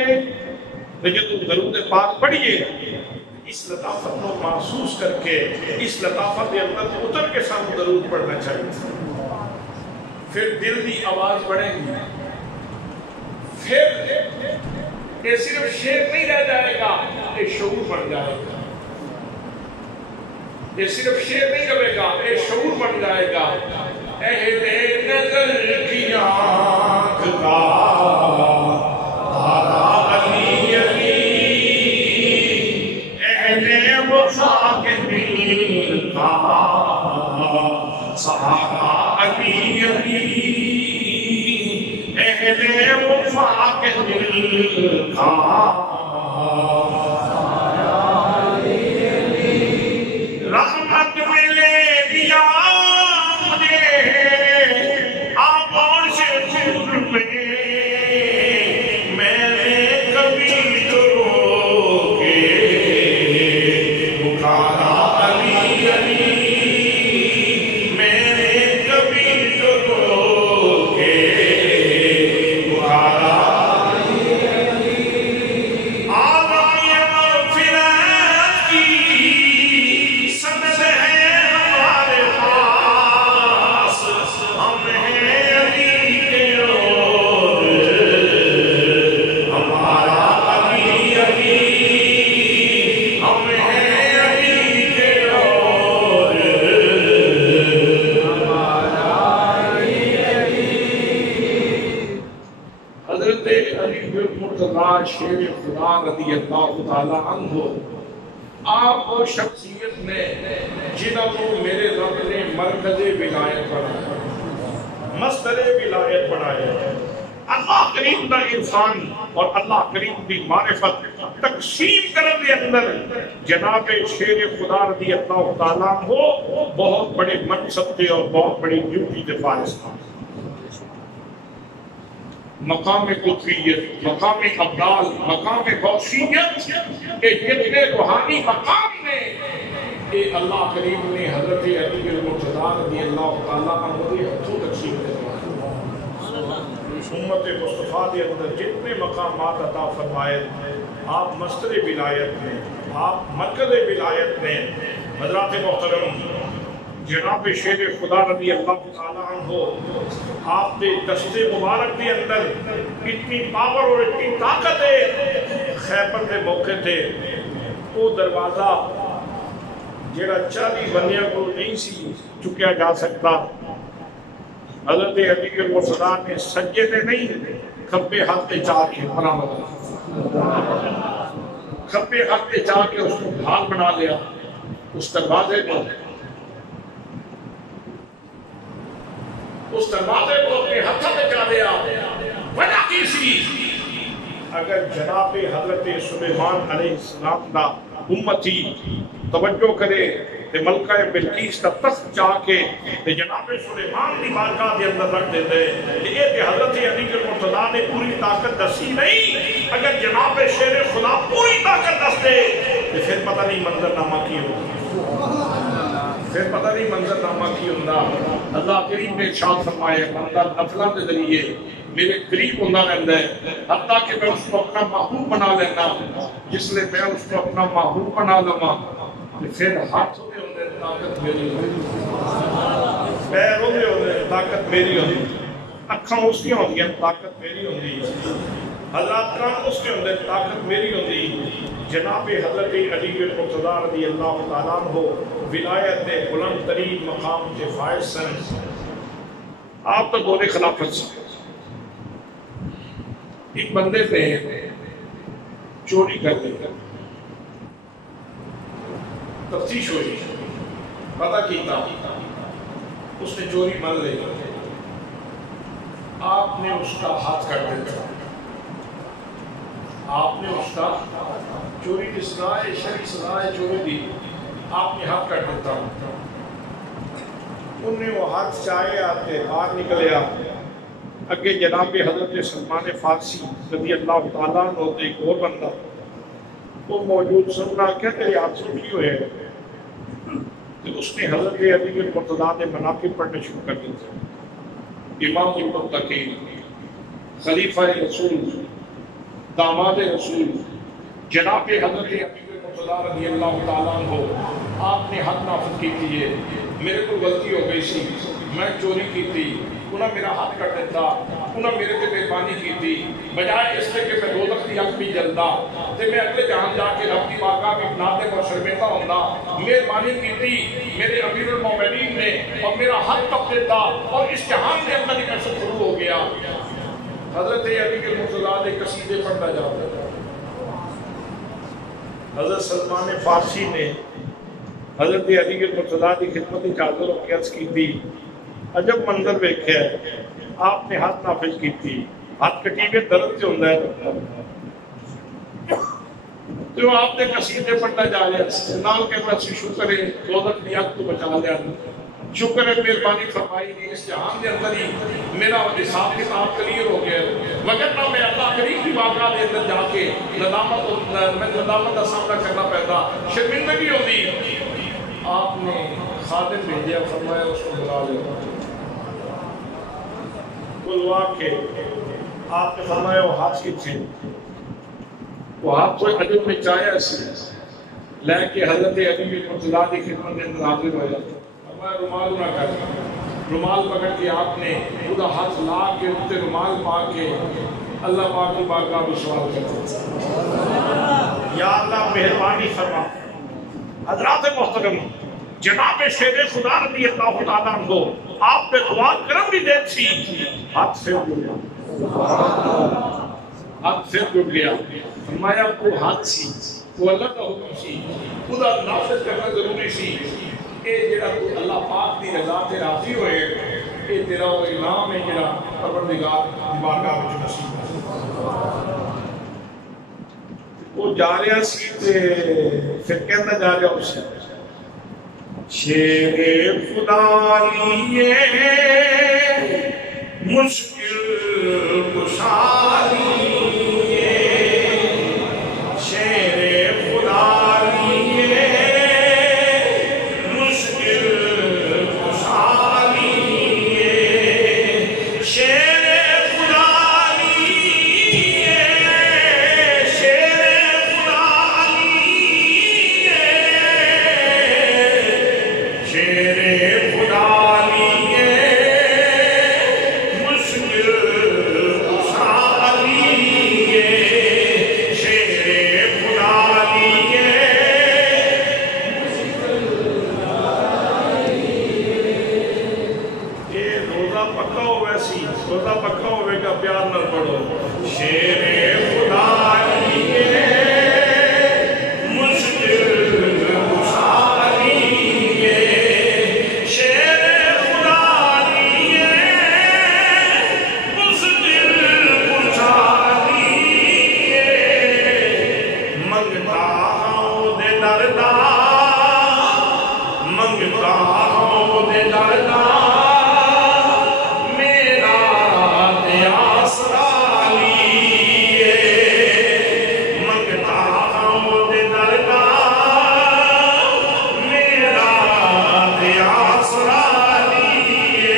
جب درود پاک پڑھیے اس لطافت کو محسوس کر کے اس لطافت کے اندر اتر کے ساتھ درود پڑھنا چاہیے، پھر دل کی آواز بڑھے گی، پھر یہ صرف شعر نہیں رہ جائے گا، یہ شعور بن جائے گا، یہ صرف شعر نہیں رہے گا، یہ شعور بن جائے گا۔ اہل نظر کی آنکھ کا تارا علی علی، اہل وفا کے دل کا سہارا علی علی، اہل وفا کے دل کا رحمت میں لے دیا مجھے آغوش خود میں، میں نے کبھی تو رو کے پکارا علی علی، میں نے کبھی تو رو کے پکارا علی علی، آدمی مغفرت کی شیر خدا رضی اللہ تعالیٰ عنہ آپ وہ شخصیت نے جنہوں کو میرے رب نے مرکز ولایت بنایا، مصدر ولایت بنایا، اللہ کریم دا انسان اور اللہ کریم دی معرفت تقسیم کرنے کے اندر جناب شیر خدا رضی اللہ تعالیٰ عنہ بہت بڑے منصب تھے اور بہت بڑی ڈیوٹی کے فارغ تھا۔ مقام قطبیت، مقام ابدال، مقام غوثیت کے جتنے روحانی مقام نے یہ اللہ کریم نے حضرت علی المرتضیٰ رضی اللہ تعالیٰ عنہ کے ہاتھوں تقسیم کروایا۔ امت مصطفیٰ کے اندر جتنے مقامات عطا فرمائے آپ مصدر ولایت میں، آپ مرکز ولایت میں، حضرات محترم جناب شیر خدا رضی اللہ تعالیٰ عنہ آپ کے دستے مبارک کے اندر اتنی پاور اور اتنی طاقت ہے، خیبر کے موقع تھے وہ دروازہ جڑا 40 بندیاں کو نہیں سی چکیا جا سکتا، حضرت علی المرتضیٰ نے سجے نے نہیں کھبے ہاتھ پہ چاہ کے کھبے ہاتھ پہ چاہ کے اس کو ڈھال بنا لیا، اس دروازے کو اپنے ہاتھوں میں چاہ لیا۔ وجہ کی سی اگر جناب حضرت سلیمان علیہ السلام دا امتی توجہ کرے تے ملکہ بلقیس کا تخت چاہ کے تے جناب سلیمان دی بارگاہ دے اندر رکھ دیتے، یہ تے حضرت علی المرتضیٰ نے پوری طاقت دسی نہیں، اگر جناب شیر خدا پوری طاقت دستے تے پھر پتہ نہیں منظرنامہ کی ہوگا، پھر پتہ نہیں منظرنامہ کی ہوگا۔ اللہ کریم نے ارشاد فرمایا بندہ نفلوں کے ذریعے میرے قریب ہونا رہتا ہے، حتیٰ کہ میں اس کو اپنا محبوب بنا لینا، جس لئے میں اس کو اپنا محبوب بنا لوں پھر ہاتھوں میں ہونے طاقت میری ہوئی، پیروں میں ہونے طاقت میری ہوئی، اکھاں اس کی ہوندی ہیں طاقت میری ہوندی، حضرات کان اس کے اندر طاقت میری ہوندی۔ جناب حضرت علی المرتضیٰ رضی اللہ تعالیٰ عنہ ولایت دے بلند ترین مقام کے فائز سن، آپ تو دور خلافت سے ایک بندے سے چوری کر لی، تفتیش ہوئی، پتہ کیتا اس نے چوری مان لی، آپ نے اس کا ہاتھ کر دیا، آپ نے اس کا چوری کی سزائے، شرعی سزائے چوری دی، آپ نے ہاتھ کر دیتا۔ انہیں وہ ہاتھ چاہے آتے باہر نکلیا، اگے جناب حضرت سلمان فارسی رضی اللہ تعالیٰ عنہ ہوتے ایک اور بندہ وہ موجود سننا کیا تیرے ہاتھ کی ہوئے ہیں، تو اس نے حضرت علی المرتضیٰ نے مناقب پڑھنے شروع کر دیتے، امام المتقین، خلیفہ رسول، داماد رسول، جناب حضرت علی المرتضیٰ رضی اللہ تعالیٰ عنہ، آپ نے حد نافذ کی تھی، میرے کو غلطی ہو گئی سی، میں چوری کی تھی، انہیں میرا ہاتھ کر دیتا، انہیں میرے سے مہربانی کی تھی، بجائے اس سے کہ میں دوزخ کی آگ بھی جلدا تے میں اگلے جہان جا کے رب کی بارگاہ میں نادم اور شرمندہ ہوندا، مہربانی کی تھی میرے امیر المومنین نے اور میرا ہاتھ کب دیتا اور اس جہان کے اندر ہی میں سے شروع ہو گیا۔ حضرت علی کے مرتضیٰ نے قصیدے پڑھنا جاتا تھا، حضرت سلمان فارسی نے حضرت علی کے مرتضیٰ کی خدمت حاضر ہو کے عرض کی تھی، عجب منظر ویکھیا ہے، آپ نے ہاتھ نافذ کی تھی، ہاتھ کٹی کے درد سے ہوتا ہے، تو آپ نے قصیدے پڑھنا جا رہے ہیں، نال کے پاس شکر ہے دوزخ کی آگ تو بچا لیا، شکر ہے مہربانی فرمائی نہیں، اس جہان کے اندر ہی میرا حساب کتاب کلیئر ہو گیا، وگرنہ میں اللہ کریم کی بارگاہ کے اندر جا کے ندامت کا سامنا کرنا پڑتا، شرمندگی ہوتی۔ آپ نے خادم بھیجا، فرمایا اس کو بلا لے، بلوا کے آپ نے فرمایا وہ ہاتھ کی تھے، وہ ہاتھ کوئی عجب میں چاہیا اسی لے کے حضرت علی المرتضیٰ کی خدمت میں اندر حاضر ہو جاتا، فرمایا رومال نہ کر، رومال پکڑ کے آپ نے خدا ہاتھ لا کے ان سے رومال پا کے اللہ پاک کی بارگاہ میں سوال کرتے، یا اللہ مہربانی فرما۔ حضرات محترم، جناب شیر خدا رضی اللہ تعالیٰ عنہ آپ پہ دعا کرم بھی دیت سی، ہاتھ سے اٹھ گیا، ہاتھ سے اٹھ گیا، فرمایا وہ ہاتھ سی، وہ اللہ کا حکم سی، خدا نافذ کرنا ضروری سی، اے جڑا تو اللہ پاک دی رضا تے راضی ہوئے، اے تیرا وہ انعام ہے جڑا پروردگار دی بارگاہ وچ نصیب ہے۔ وہ جا رہا سی تے پھر کہنا جا رہا اسے، شیر خدا لیے مشکل کشا لیے، شیر خدا لیے مشکل کشا لیے، شیر خدا لیے، شیر خدا لیے، شیر خدا لیے مشکل کشا لیے، شیر خدا لیے یہ روزہ پکا ہوئے سی، روزہ پکا ہوئے کا پیار نہ پڑھو، شیر خدا لیے مشکل کشا لیے، شیر خدا لیے مشکل کشا لیے، منگتا ہوں دے دردا، منگتا ہوں دے دردا، میرا دے آسرا لیے، منگتا ہوں دے دردا، میرا دے آسرا لیے،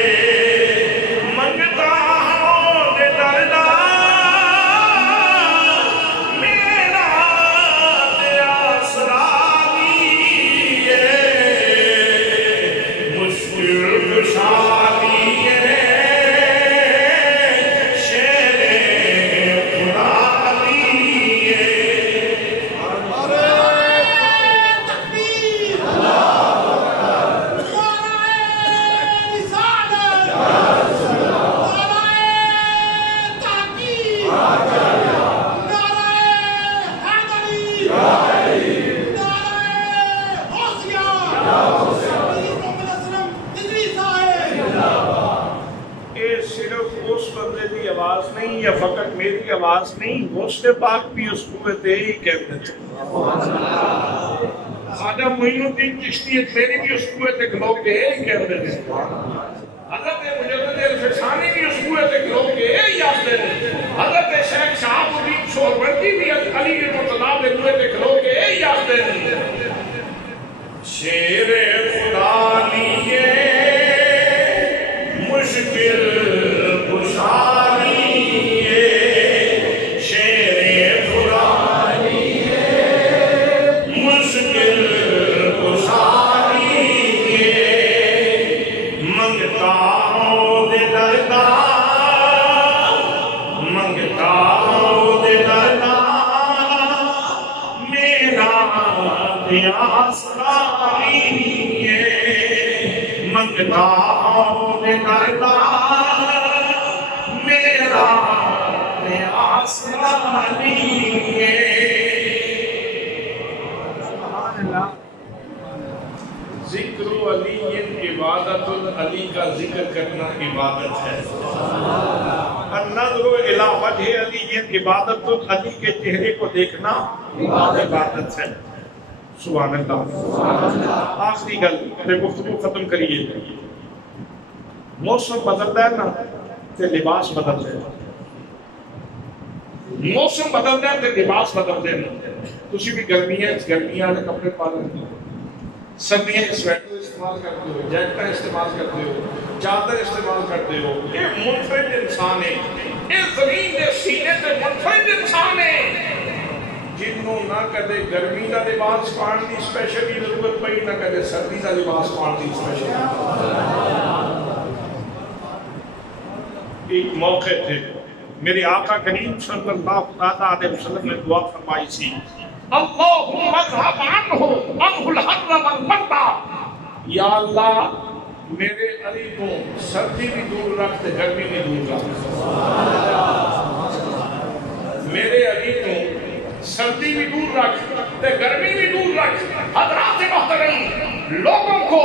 منگتا ہوں دے دردا، میرا دے آسرا لیے، مشکل کشا لیے، شیر خدا لیے۔ اے صرف اس بندے نہیں یا فقط میری آواز نہیں، غوث پاک بھی اس قوت ہی کہتے تھے. خواجہ معین الدین چشتی میری بھی اس قوت گلو کے ہی کہتے تھے. حضرت مجدد الفسانی بھی اس قوت گلو کے ہی آتے تھے. حضرت شیخ شہاب الدین سہروردی بھی علی المرتضیٰ کے قوت گلو کے ہی آتے تھے. شیر خدا لیے مشکل کشاری شیر خدا لیے مشکل کشاری منگتا ہوں دلدا منگتا ہوں دلدا میرا آسرا منگتا ہوں دلدا میرا آسرا لیے. ذکر علی عبادت علی کا ذکر کرنا عبادت ہے. النظر الی وجہ علی عبادت علی کے چہرے کو دیکھنا عبادت ہے. سبحان اللہ. آخری گل میں گفتگو ختم کریے. موسم بدلتا ہے نا تے لباس بدلتے ہیں. موسم بدلتا ہے تے لباس بدلتے ہیں. تسی بھی گرمیاں والے کپڑے پا لیں، سردیاں سویٹر استعمال کرتے ہو، جیکٹاں استعمال کرتے ہو، چادر استعمال کرتے ہو. یہ منفرد انسان ہے. یہ زمین کے سینے تے منفرد انسان ہے جنہوں نہ کدے گرمی کا لباس پان کی اسپیشلی ضرورت پئی، نہ کدے سردی کا لباس پان کی اسپیشلی. ایک موقع تھے میرے آقا کریم صلی اللہ علیہ وسلم نے دعا فرمائی سی، اللہم اذھب عنہ الحر والبرد. یا اللہ میرے علی کو سردی بھی دور رکھ تے گرمی بھی دور رکھ. میرے علی کو سردی بھی دور رکھ تے گرمی بھی دور رکھ. حضرات محترم، لوگوں کو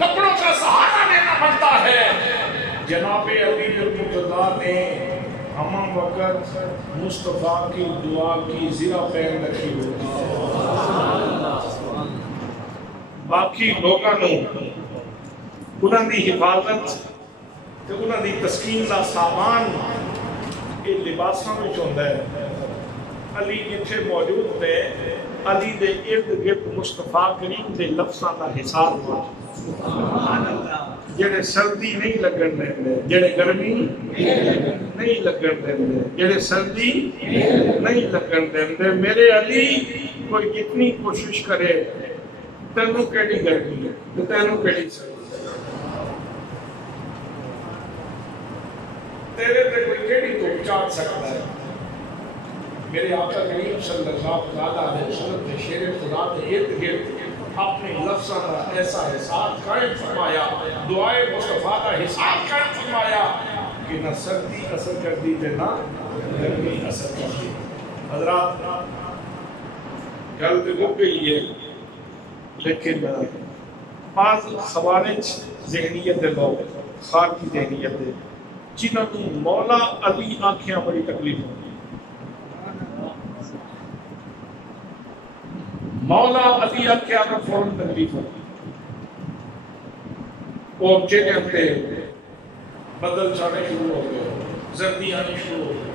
کپڑوں کا سہارا دینا پڑتا ہے. جناب علی المرتضیٰ نے ہم وقت مصطفیٰ کی دعا کی زرہ پیر رکھی ہوتی ہے. باقی لوگوں انہوں دی حفاظت تے انہوں دی تسکین دا سامان یہ لباساں میں ہوتا ہے. علی جتھے موجود نے علی دے ارد گرد مصطفیٰ کریم دے لفظاں دا حساب موجود. جڑے سردی نہیں لگن دے، جڑے گرمی نہیں لگن دے، جڑے سردی نہیں لگن دے. میرے علی کوئی جتنی کوشش کرے تینوں کیڑی گرمی ہے تینوں کیڑی سردی ہے، تیرے تے کوئی کیڑی تو چاٹ سکتا ہے. میرے آقا کریم صلی اللہ علیہ وسلم نے شیر خدا کے ارد گرد اپنے لفظوں کا ایسا حساب قائم فرمایا، دعائے مصطفیٰ کا حساب قائم فرمایا کہ نہ سردی اثر کرتی تھے نہ گرمی اثر کرتی. حضرات گل تو ہو گئی ہے، لیکن بعض خوارج ذہنیت دے لوگ خارجی ذہنیت دے جنہوں نے مولا علی آنکھیاں بڑی تکلیف ہوتی. مولا علی آنکھیاں کا فوراً تکلیف ہوتی. وہ چہرے ہفتے بدل جانے شروع ہو گئے، زردی آنی شروع ہو گئے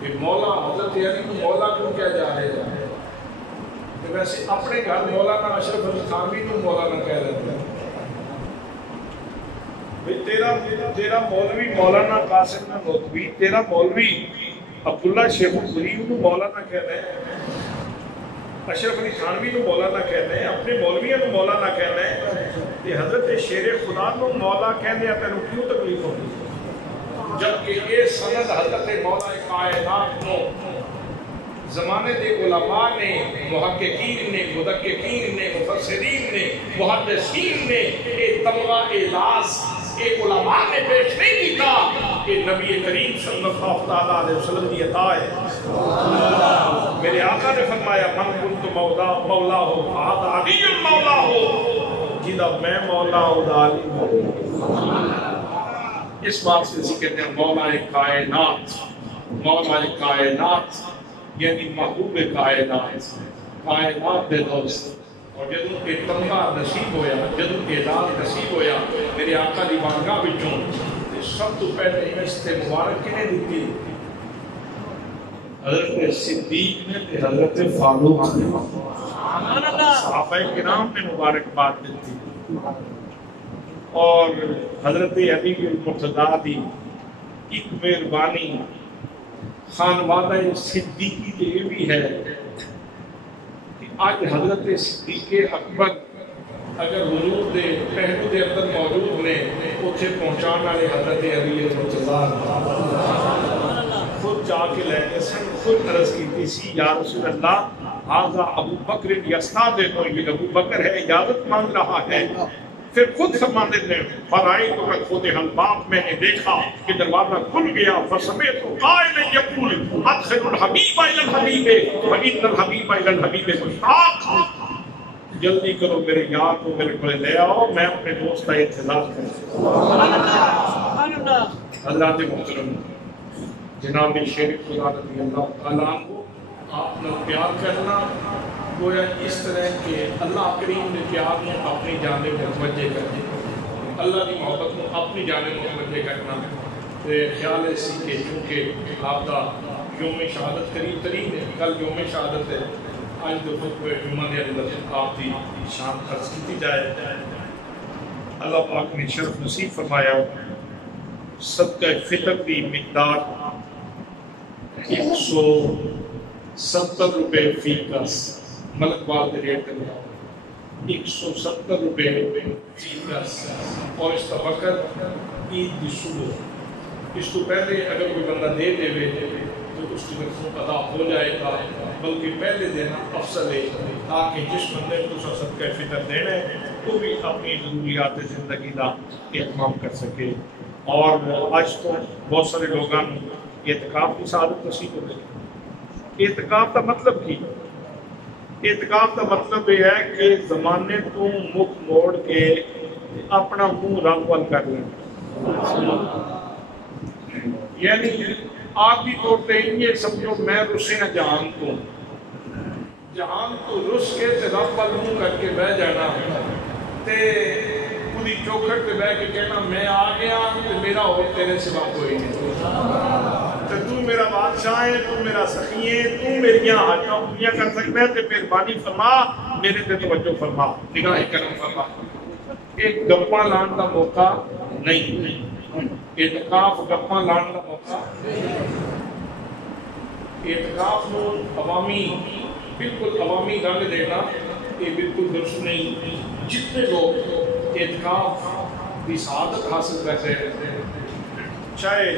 کہ مولا حضرت علی کو مولا کیوں کیا جا رہے ہیں. ویسے اپنے گھر مولانا اشرف علی تھانوی کو مولانا کہہ لیتے ہیں. تیرا مولوی مولانا قاسم نانوتوی، تیرا مولوی عبداللہ شیخ القریم کو مولانا کہہ رہے ہیں، اشرف علی تھانوی کو مولانا کہہ رہے ہیں، اپنے مولویوں کو مولانا کہہ رہے ہیں. کہ حضرت شیر خدا کو مولا کہنے تینوں کیوں تکلیف ہوتی جبکہ یہ سند حضرت مولا کائنات کو زمانے دے علماء نے، محققین نے، مدققین نے، مفسرین نے، محدثین نے یہ تمغہ اعلاز یہ علماء نے پیش نہیں کیتا کہ نبی کریم صلی اللہ علیہ وسلم کی عطا ہے. میرے آقا نے فرمایا من کنت مولا ہو فہذا علی مولا ہو، جدا میں مولا ہوں علی مولا. اس بات سے ذکر ہے مولا کائنات مولا کائنات یعنی محبوب کائنات کائنات دے دوست اور جدوں کہ تمغہ نصیب ہویا جدوں اعلان نصیب ہویا میرے آقا دی بارگاہ وچوں تے سب تو پہلے اس مبارک کنے دتی حضرت صدیق نے تے حضرت فاروق نے صحابہ کرام نے مبارکباد دیتی اور حضرت علی المرتضیٰ دی ایک مہربانی خانوادہ صدیقی تے یہ بھی ہے کہ آج حضرت صدیق اکبر اگر حضور دے پہلو دے اندر موجود نے اتنے پہنچانے والے حضرت علی المرتضیٰ خود جا کے لے کے سن خود عرض کی سی یا رسول اللہ حاضر ابو بکر یستاذن یہ ابو بکر ہے اجازت مانگ رہا ہے پھر خود فرمان دیتے ہیں فرائے تو میں خود الباب میں نے دیکھا کہ دروازہ کھل گیا فسمیت قائل یقول ادخل الحبیب الی الحبیب فإن الحبیب الی الحبیب مشتاق جلدی کرو میرے یار کو میرے کو لے آؤ میں اپنے دوست کا انتظار کروں حضرات محترم جناب شیخ خدا رضی اللہ تعالیٰ عنہ آپ نے پیار کرنا گویا اس طرح کہ اللہ کریم نے پیار میں اپنی جانب متوجہ کر دی اللہ کی محبت میں اپنی جانب متوجہ کرنا خیال ایسی کہ چونکہ آپ کا یوم شہادت قریب ترین ہے کل یوم شہادت ہے آج دو خطبہ جمعہ دے اندر آپ کی شان خرچ کی جائے اللہ پاک نے شرف نصیب فرمایا صدقہ فطر کی مقدار 170 روپے فی کس ملک بال کے ریٹ کرنا 170 روپے فی کس اور اس کا وقت عید کی صبح اس کو پہلے اگر کوئی بندہ دے دے تو اس کی رقم ادا ہو جائے گا بلکہ پہلے دینا افضل ہے تاکہ جس بندے کو صدقہ فطر دینا ہے وہ بھی اپنی ضروریات زندگی کا اہتمام کر سکے اور آج تو بہت سارے لوگوں اعتکاف کی سعادت نصیب ہو گئی اعتکاف کا مطلب کی اعتکاف کا مطلب یہ ہے کہ زمانے تو مکھ موڑ کے اپنا منہ رب وال کر لینا یعنی آپ بھی طور پہ یہ سمجھو میں رسے جہان تو رس کے رب وال منہ کر کے بہ جانا تے پوری چوکھٹ پہ بہ کے کہنا میں آ گیا میرا اور تیرے سوا کوئی نہیں تو میرا بادشاہ ہے تو میرا سخی ہے تو میری حاجتاں پوریاں کر سکتا ہے تو مہربانی فرما میرے تے توجہ فرما نگاہ کرم فرما ایک گپاں لان کا موقع نہیں اعتکاف گپاں لان کا موقع اعتکاف نو عوامی بالکل عوامی گل دینا یہ بالکل درست نہیں جتنے لوگ اعتکاف کی سعادت حاصل کرتے ہیں چاہے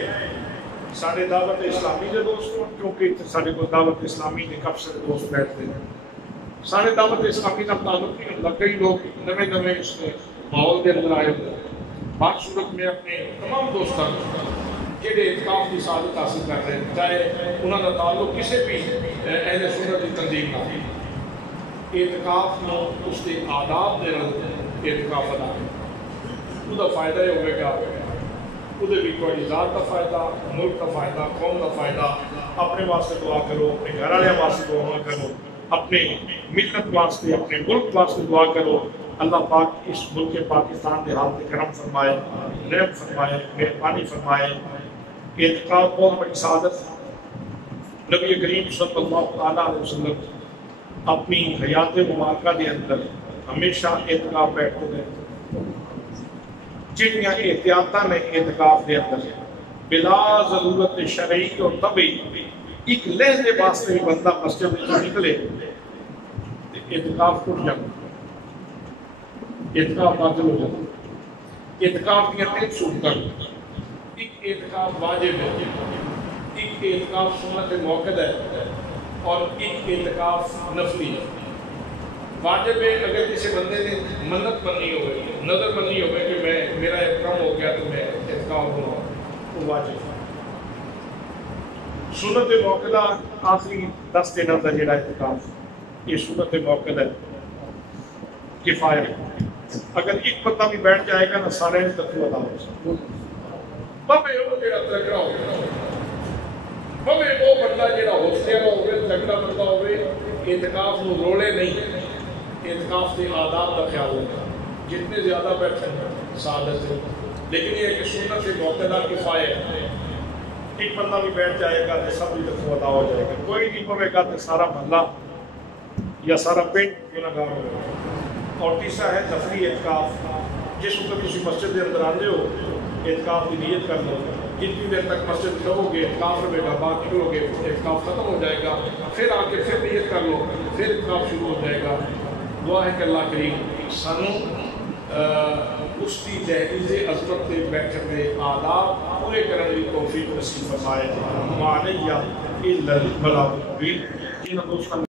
سارے دعوت اسلامی کے دوست ہوں کیونکہ سارے کو دعوت اسلامی کے کب سے دوست بیٹھتے ہیں سارے دعوت اسلامی کا تعلق نہیں ہوتا کئی لوگ نئے نئے اس ماحول کے اندر آئے ہوتے ہیں بات صورت میں اپنے تمام دوستوں جہے اعتکاف کی سعادت حاصل کر رہے ہیں چاہے انہوں کا تعلق کسی بھی اہل سنت کی تنظیم نہ ہو اعتکاف میں اس کے آداب دے رہے اعتکاف ادا ہے وہ فائدہ یہ ہوئے گا وہ بھی کوئی ذات کا فائدہ ملک کا فائدہ قوم کا فائدہ اپنے واسطے دعا کرو اپنے گھر والے واسطے دعا کرو اپنے ملت واسطے اپنے ملک واسطے دعا کرو اللہ پاک اس ملک پاکستان کے حال میں کرم فرمائے رحم فرمائے مہربانی فرمائے اعتکاف بہت بڑی سعادت نبی کریم صلی اللہ علیہ وسلم اپنی حیات مبارکہ کے اندر ہمیشہ اعتکاف بیٹھتے رہے جنیاں احتیاطاں نے اعتکاف دے اندر بلا ضرورت شرعی اور طبعی ایک لہجے واسطے بھی بندہ مسجد میں نکلے اعتکاف ٹوٹ جاتا اعتکاف باطل ہو جاتا اعتکاف کی تین صورتیں ایک اعتکاف واجب ہے ایک اعتکاف سنت موقع ہے اور ایک اعتکاف نفلی ہے واجب ہے اگر کسی بندے نے منت بننی ہو گئی نظر بننی ہو گئی کہ میں میرا احترام ہو گیا تو میں اعتکاف بناؤں وہ واجب ہے سنت موقع آخری 10 دنوں کا جڑا اعتکاف یہ سنت موقع ہے کفایہ اگر ایک بندہ بھی بیٹھ جائے گا نا سارے تکو ادا ہو سکتے بابے وہ جڑا تکڑا ہو وہ بندہ جہاں حوصلے والا ہوگا تگڑا بندہ ہوگا اعتکاف نو روڑے نہیں اعتکاف کے آداب کا خیال رکھے جتنے زیادہ بیٹھے سعادت ہے لیکن یہ کہ سنت سے موقع دار کفایت ہے ایک بندہ بھی بیٹھ جائے گا تو سب بھی تکو ادا ہو جائے گا کوئی نہیں پوے گا تو سارا محلہ یا سارا پنڈ گناہگار ہو گا اور تیسرا ہے تفریح اعتکاف جس وقت تسی مسجد کے اندر آتے ہو اعتکاف کی نیت کر لو جتنی دیر تک مسجد رہو گے اعتکاف رہے گا باقی رہو گے اعتکاف ختم ہو جائے گا پھر آ کے پھر نیت کر لو پھر اعتکاف شروع ہو جائے گا دعا ہے کہ اللہ کریم سانو اس کی دہلیز عظمت کے بیٹھن کے آداب پورے کرنے کی توفیق نصیب فرمائے وعلیہ الا البلاغ المبین